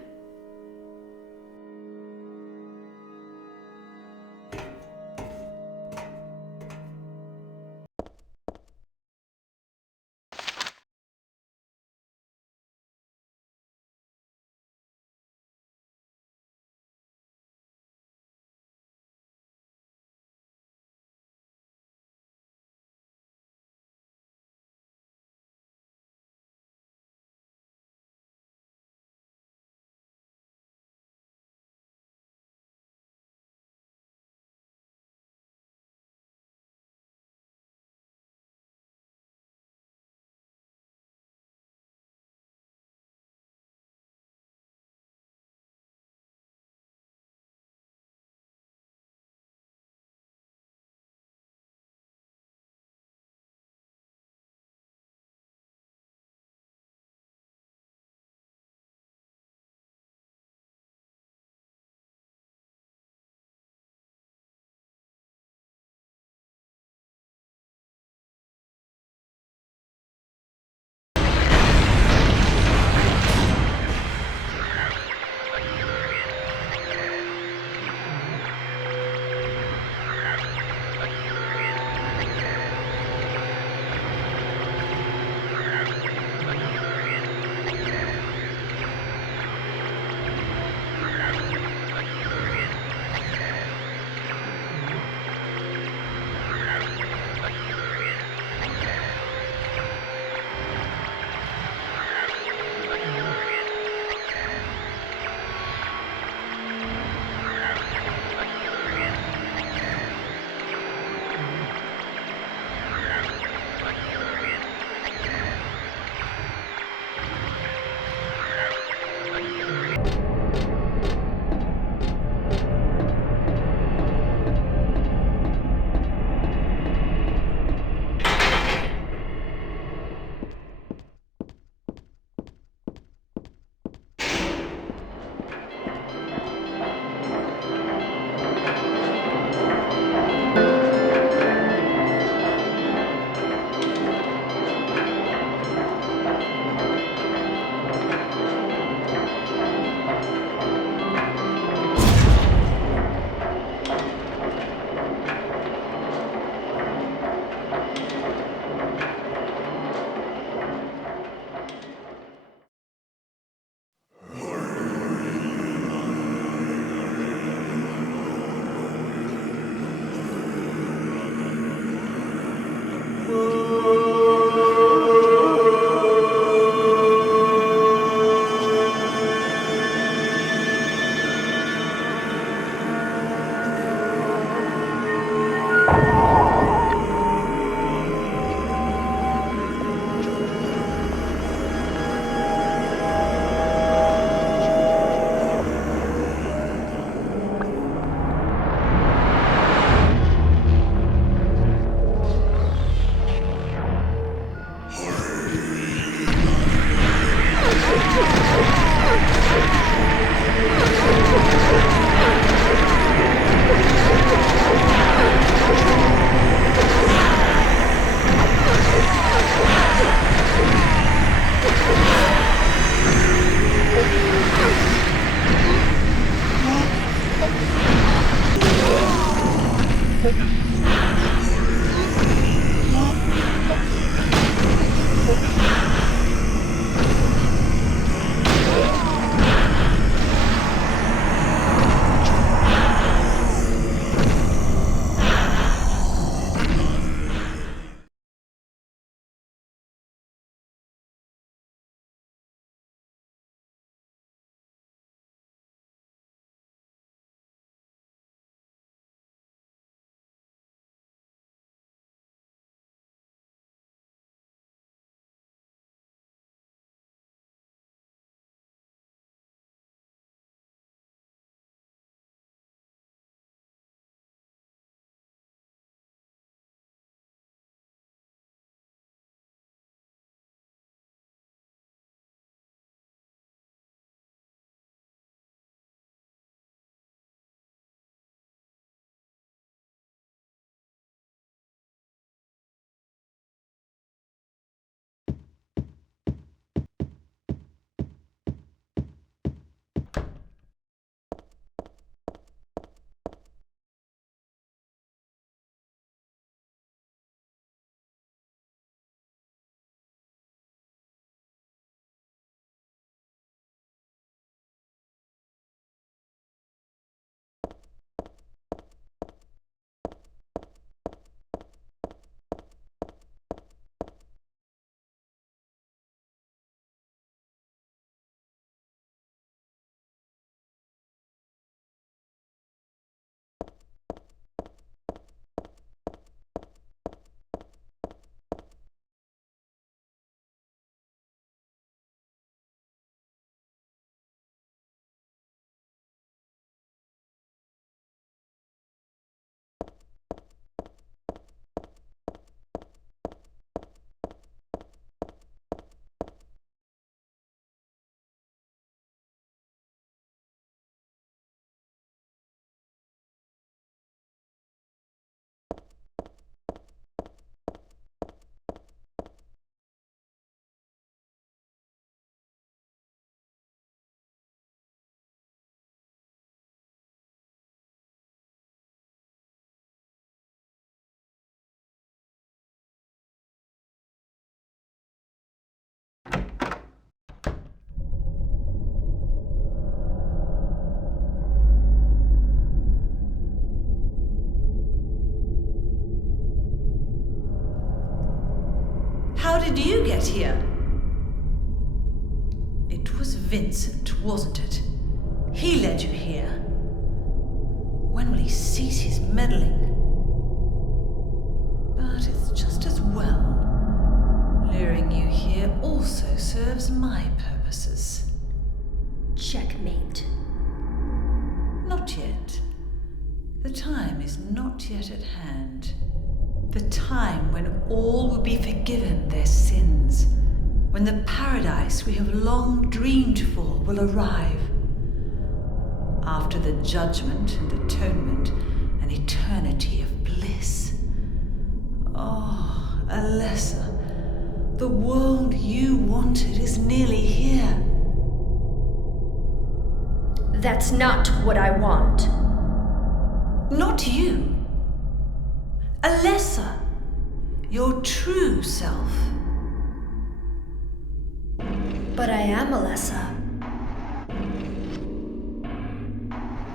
How did you get here? It was Vincent, wasn't it? He led you here. When will he cease his meddling? But it's just as well. Luring you here also serves my purposes. Checkmate. Not yet. The time is not yet at hand. The time when all will be forgiven their sins. When the paradise we have long dreamed for will arrive. After the judgment and atonement, an eternity of bliss. Oh, Alessa, the world you wanted is nearly here. That's not what I want. Not you. Alessa, your true self. But I am Alessa.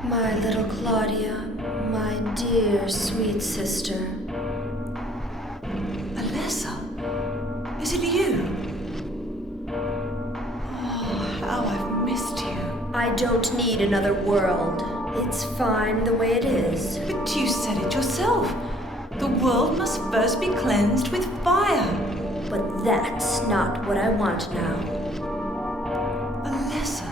My little Claudia, my dear sweet sister. Alessa, is it you? Oh, how I've missed you. I don't need another world. It's fine the way it is. But you said it yourself. The world must first be cleansed with fire. But that's not what I want now. Alessa,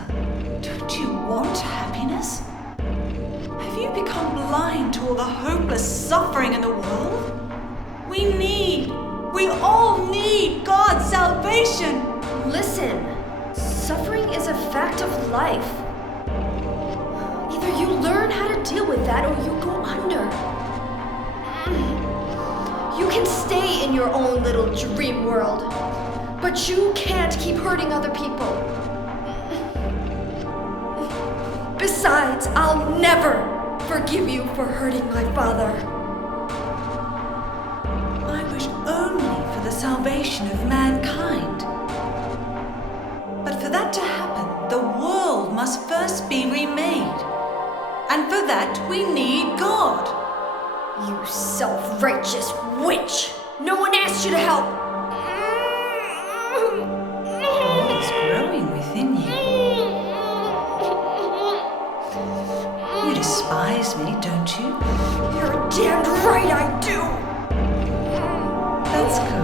don't you want happiness? Have you become blind to all the hopeless suffering in the world? We all need God's salvation. Listen, suffering is a fact of life. Either you learn how to deal with that or you go under. You can stay in your own little dream world, but you can't keep hurting other people. Besides, I'll never forgive you for hurting my father. research only for the salvation of mankind. But for that to happen, the world must first be remade. And for that, we need God. You self-righteous witch! No one asked you to help! God is growing within you. You despise me, don't you? You're damned right I do! That's good.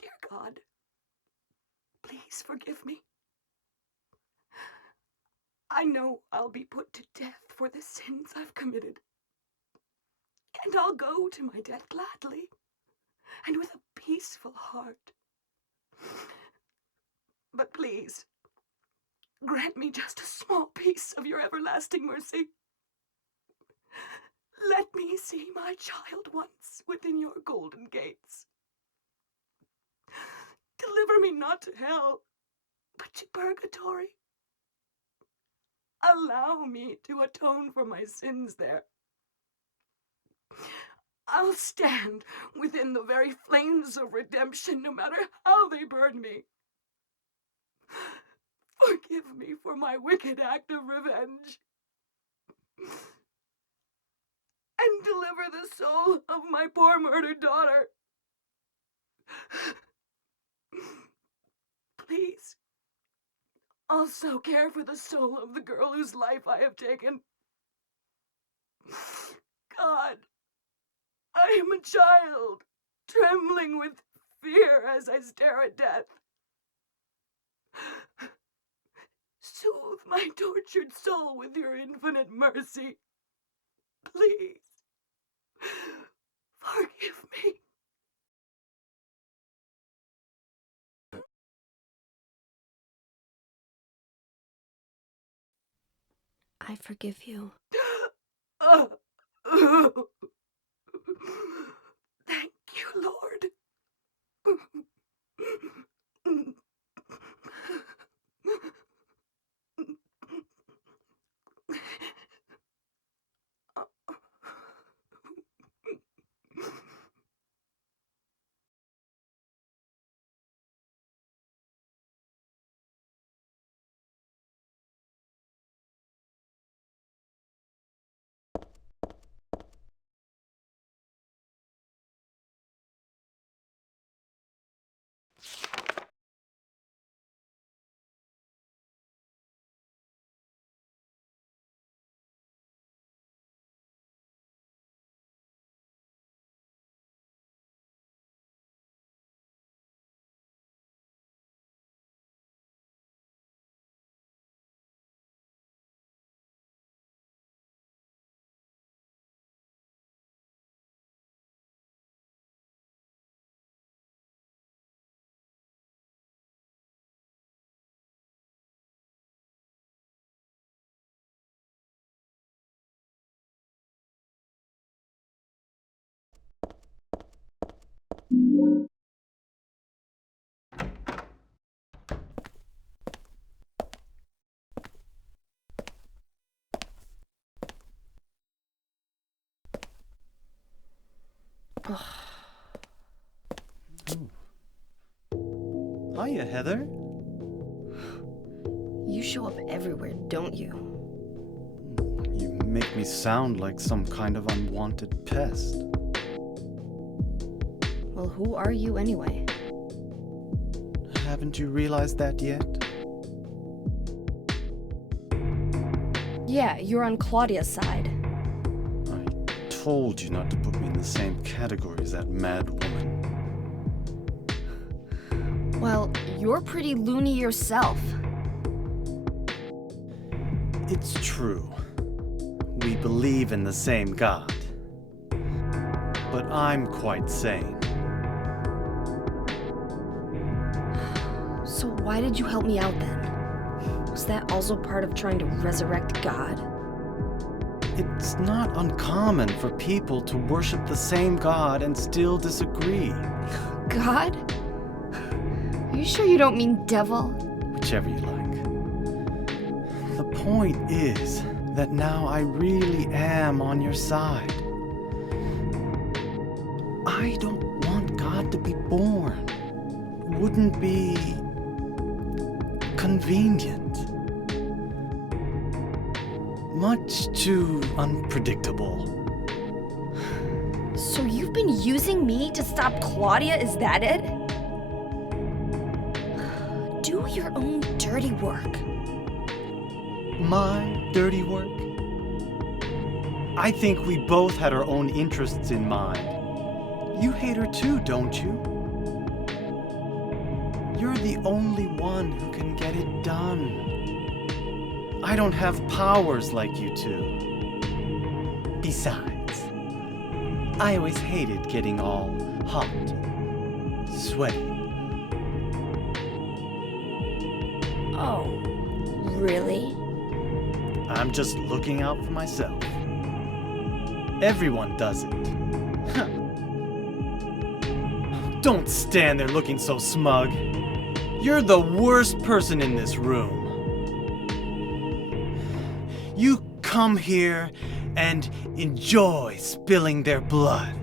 Dear God, please forgive me. I know I'll be put to death for the sins I've committed. And I'll go to my death gladly and with a peaceful heart. But please, grant me just a small piece of your everlasting mercy. Let me see my child once within your golden gates. Deliver me not to hell, but to purgatory. Allow me to atone for my sins there. I'll stand within the very flames of redemption, no matter how they burn me. Forgive me for my wicked act of revenge. And deliver the soul of my poor murdered daughter. Please, also care for the soul of the girl whose life I have taken. God, I am a child, trembling with fear as I stare at death. Soothe my tortured soul with your infinite mercy. Please, forgive me. I forgive you. Thank you, Lord. Hiya, Heather. You show up everywhere, don't you? You make me sound like some kind of unwanted pest. Well, who are you anyway? Haven't you realized that yet? Yeah, you're on Claudia's side. I told you not to put me in the same category as that mad woman. Well, you're pretty loony yourself. It's true. We believe in the same God. But I'm quite sane. So why did you help me out then? Was that also part of trying to resurrect God? It's not uncommon for people to worship the same God and still disagree. God? Are you sure you don't mean devil? Whichever you like. The point is that now I really am on your side. I don't want God to be born. Wouldn't be convenient. Much too unpredictable. So you've been using me to stop Claudia, is that it? Do your own dirty work. My dirty work? I think we both had our own interests in mind. You hate her too, don't you? You're the only one who can get it done. I don't have powers like you two. Besides, I always hated getting all hot, sweaty. Oh, really? I'm just looking out for myself. Everyone does it. Huh. Don't stand there looking so smug. You're the worst person in this room. You come here and enjoy spilling their blood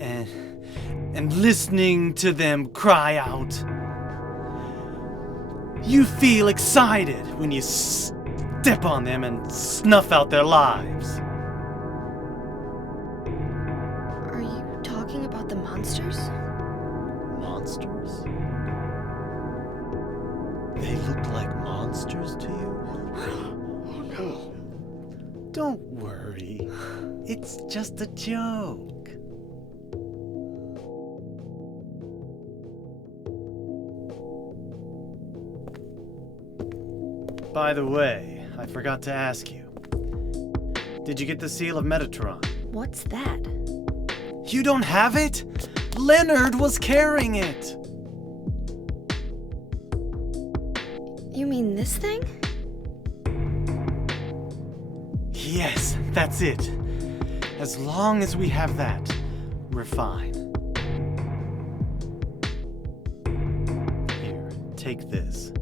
and listening to them cry out. You feel excited when you step on them and snuff out their lives. Are you talking about the monsters? Monsters? They look like monsters to you? Oh no. Don't worry. It's just a joke. By the way, I forgot to ask you. Did you get the seal of Metatron? What's that? You don't have it? Leonard was carrying it. You mean this thing? Yes, that's it. As long as we have that, we're fine. Here, take this.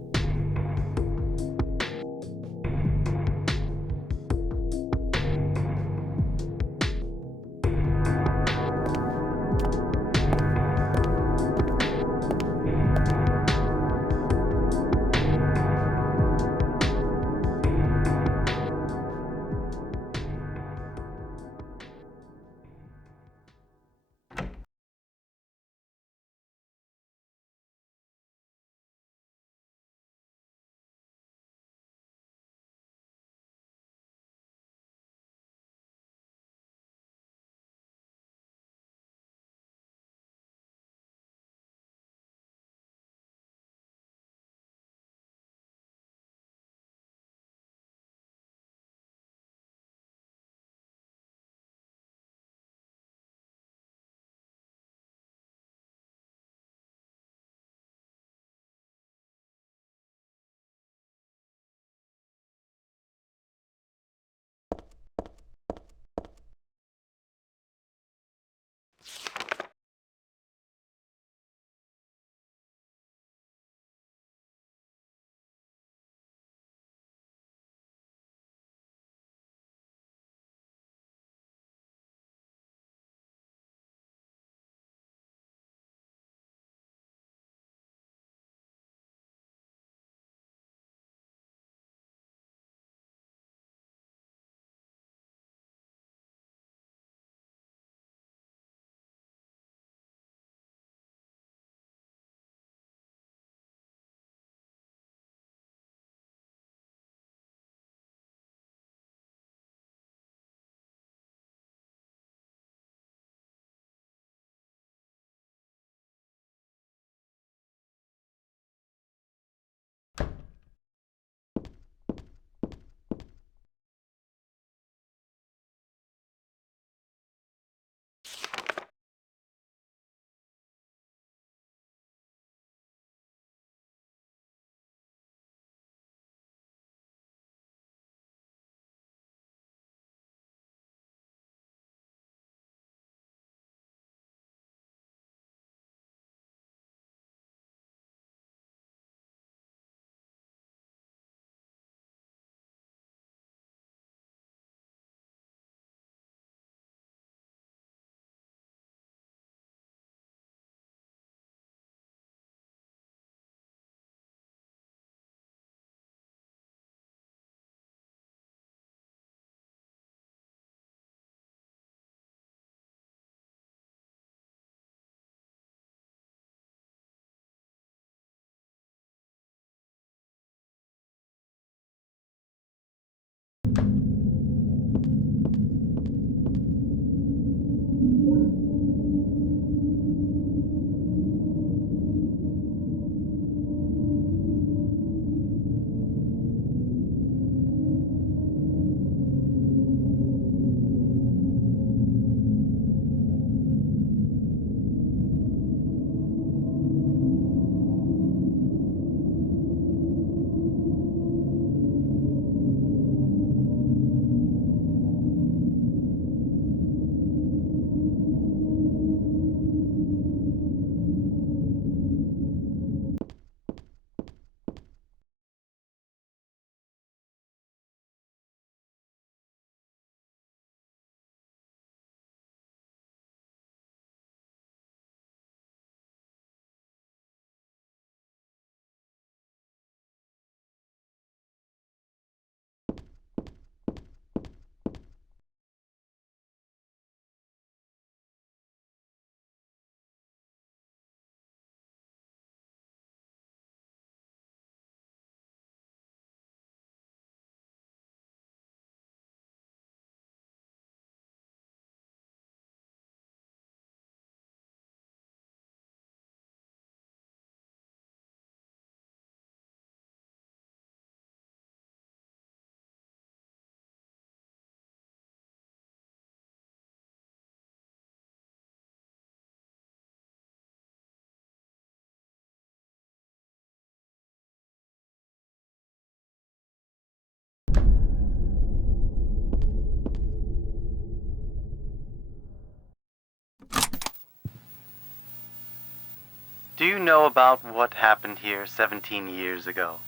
Do you know about what happened here 17 years ago?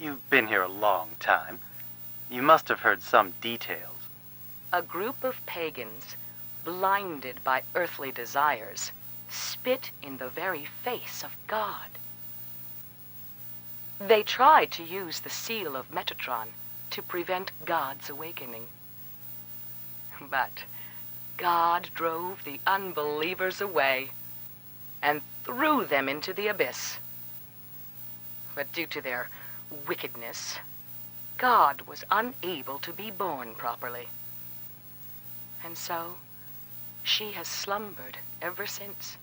You've been here a long time. You must have heard some details. A group of pagans, blinded by earthly desires, spit in the very face of God. They tried to use the seal of Metatron to prevent God's awakening. But God drove the unbelievers away and threw them into the abyss. But due to their wickedness, God was unable to be born properly. And so, she has slumbered ever since,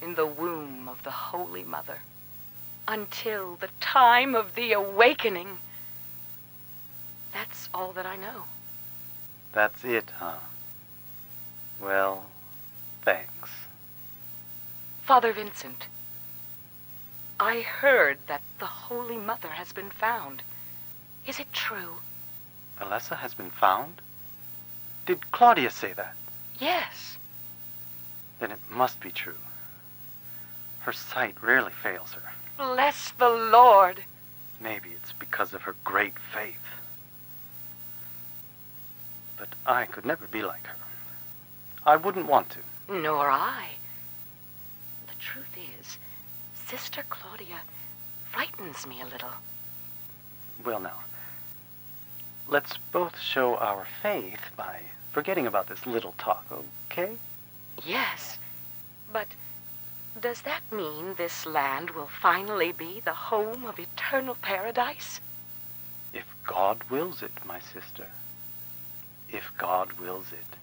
in the womb of the Holy Mother, until the time of the awakening. That's all that I know. That's it, huh? Well, thanks. Father Vincent, I heard that the Holy Mother has been found. Is it true? Alessa has been found? Did Claudia say that? Yes. Then it must be true. Her sight rarely fails her. Bless the Lord. Maybe it's because of her great faith. But I could never be like her. I wouldn't want to. Nor I. The truth is, Sister Claudia frightens me a little. Well now, let's both show our faith by forgetting about this little talk, okay? Yes, but does that mean this land will finally be the home of eternal paradise? If God wills it, my sister. If God wills it.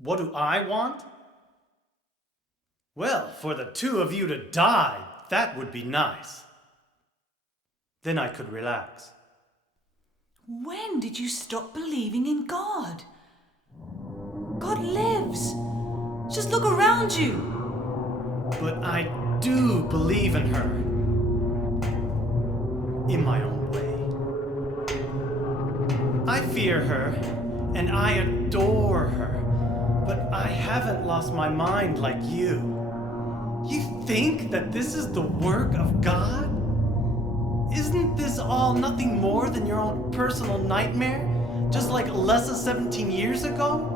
What do I want? Well, for the two of you to die, that would be nice. Then I could relax. When did you stop believing in God? God lives. Just look around you. But I do believe in her. In my own way. I fear her, and I adore her, but I haven't lost my mind like you. You think that this is the work of God? Isn't this all nothing more than your own personal nightmare? Just like Alessa 17 years ago?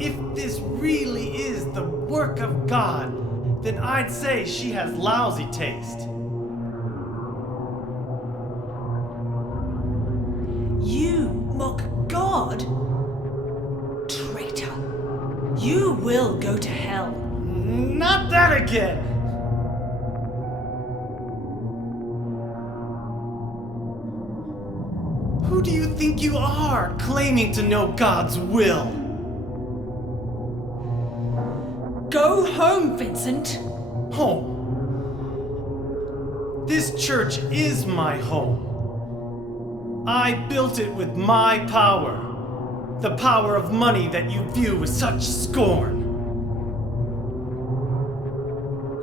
If this really is the work of God, then I'd say she has lousy taste. You mock God? Traitor. You will go to hell. Not that again! Who do you think you are, claiming to know God's will? Go home, Vincent. Home. This church is my home. I built it with my power. The power of money that you view with such scorn.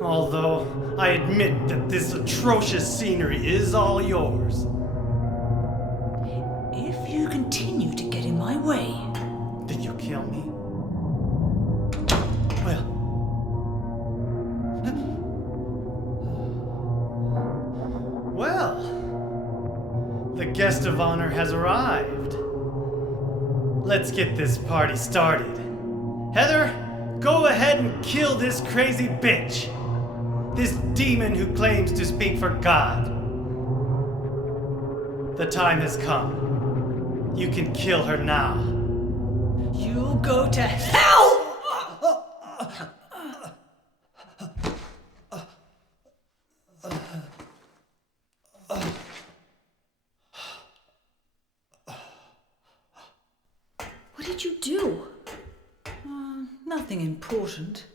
Although I admit that this atrocious scenery is all yours. If you continue to get in my way, Then you kill me? Well, the guest of honor has arrived. Let's get this party started. Heather, go ahead and kill this crazy bitch. This demon who claims to speak for God. The time has come. You can kill her now. you'll go to hell! What did you do? Nothing important.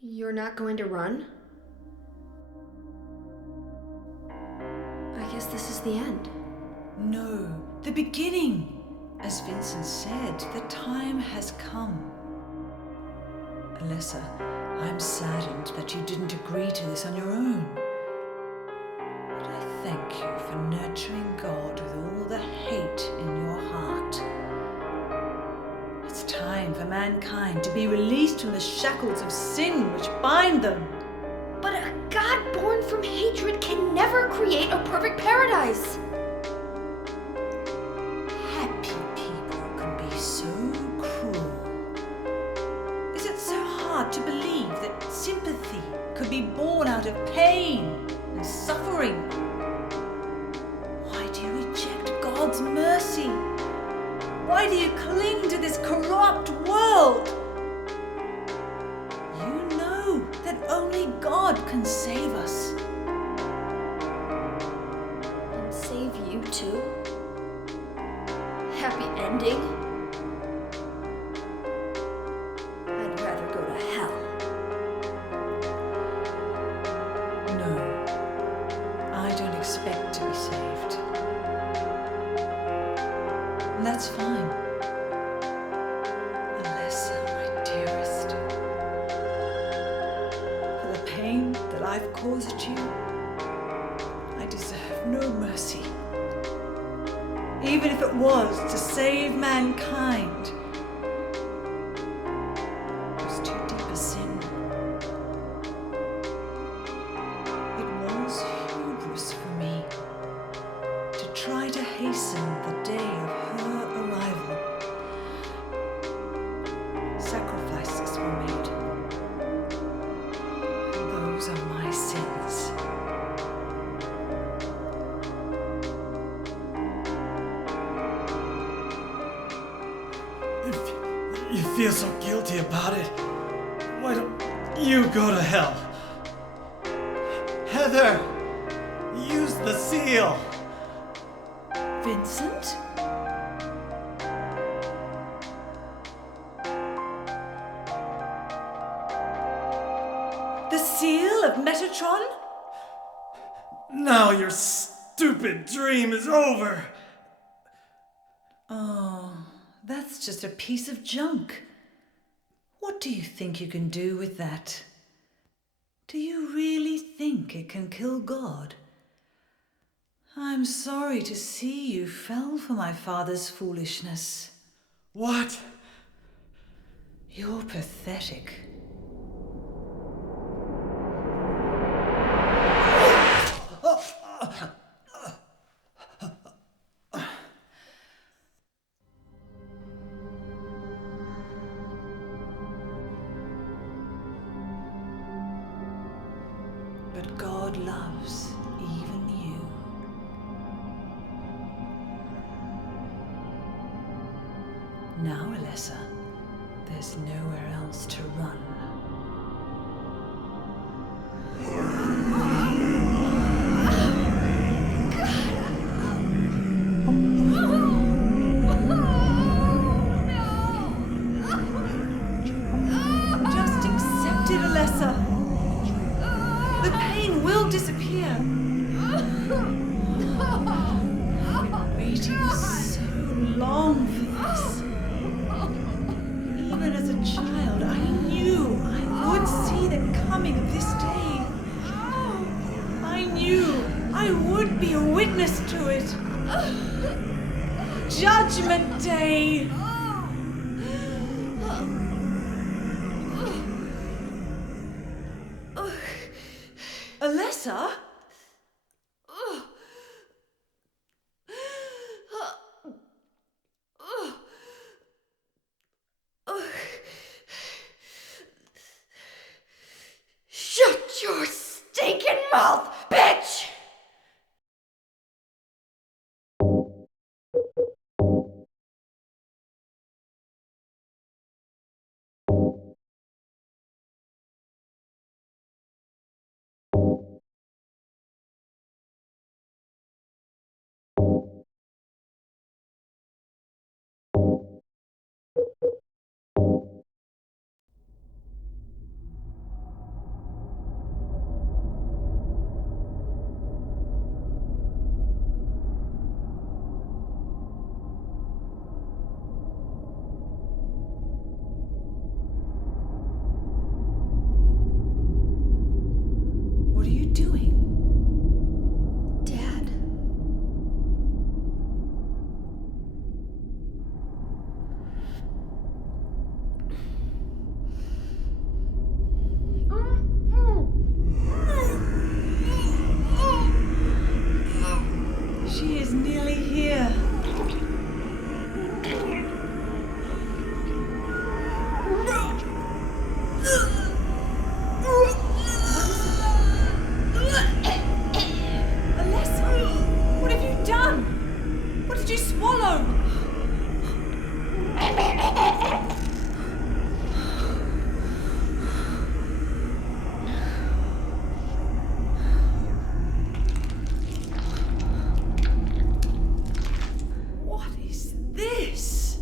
You're not going to run? I guess this is the end. No, the beginning. As Vincent said, the time has come. Alessa, I'm saddened that you didn't agree to this on your own. But I thank you for nurturing God with all the hate in your heart. It's time for mankind to be released from the shackles of sin which bind them. But a God born from hatred can never create a perfect paradise. Happy people can be so cruel. Is it so hard to believe that sympathy could be born out of pain and suffering? Why do you reject God's mercy? Why do you cling to this corrupt world? You know that only God can save us. And save you too? Happy ending? I'd rather go to hell. No, I don't expect to be saved. And that's fine. Alessa, my dearest. For the pain that I've caused you, I deserve no mercy. Even if it was to save mankind. It was too deep a sin. It was hubris for me to try to hasten the day of her arrival. Sacrifices were made. And those are my sins. If you feel so guilty about it, why don't you go to hell? Heather, Use the seal! Vincent? The seal of Metatron? Now your stupid dream is over! Oh, that's just a piece of junk. What do you think you can do with that? Do you really think it can kill God? I'm sorry to see you fell for my father's foolishness. What? You're pathetic. But God loves even you. Now, Alessa, there's nowhere else to run. Just accept it, Alessa. The pain will disappear. I've been waiting so long for this. Even as a child, I knew I would see the coming of this day. I knew I would be a witness to it. Judgment Day. Alessa? Shut your stinking mouth, bitch! What are you doing? Dad. She is nearly here. Alessa, what have you done? What did you swallow? What is this?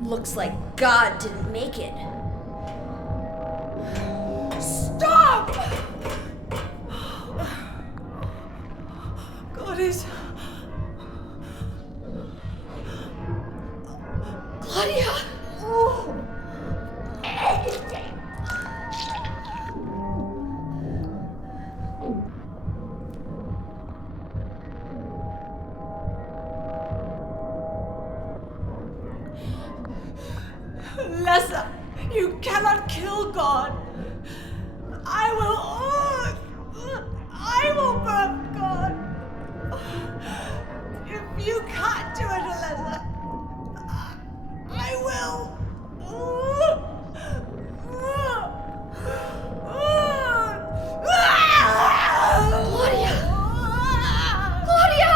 Looks like God didn't make it. Stop! God is... Claudia! Alessa, you cannot kill God. I will burn God. If you can't do it, Alessa, I will. Claudia! Claudia!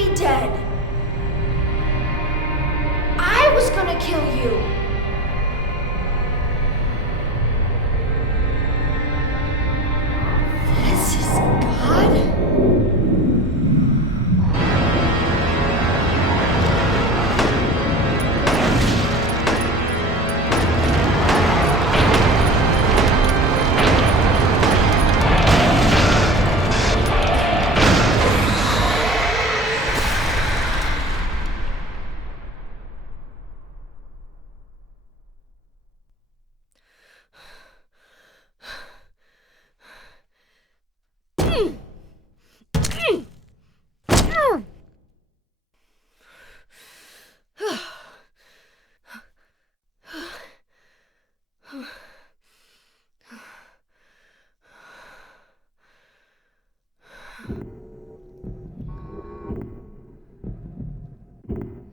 be dead. I was gonna kill you. This is God?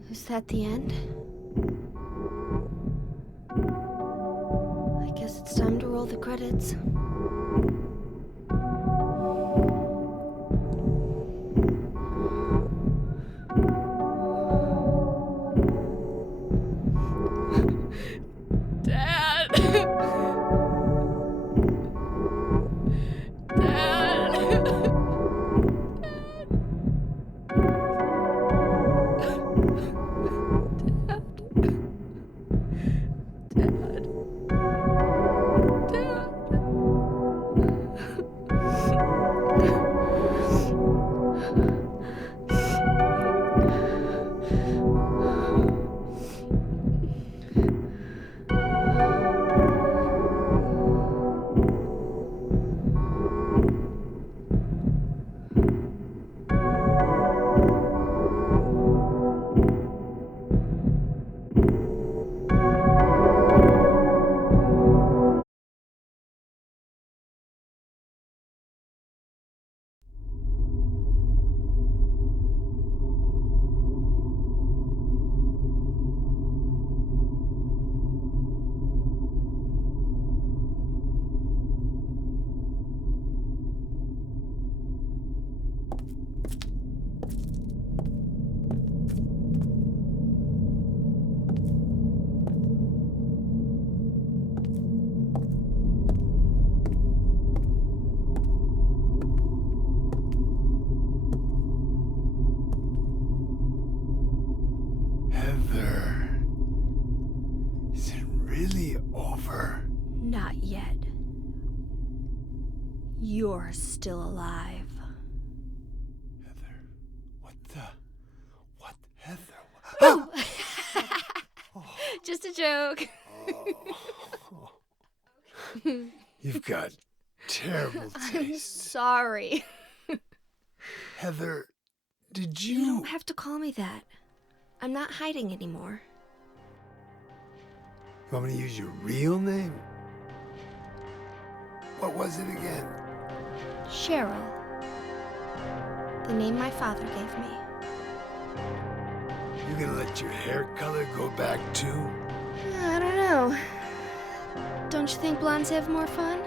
Is that the end? I guess it's time to roll the credits. Dad! Dad! Heather, is it really over? Not yet. You're still alive. Heather, what, Heather? Oh! Just a joke. You've got terrible I'm taste. sorry. Heather, did You don't have to call me that. I'm not hiding anymore. You want me to use your real name? What was it again? Cheryl. The name my father gave me. You gonna let your hair color go back too? I don't know. Don't you think blondes have more fun?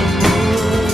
the moon.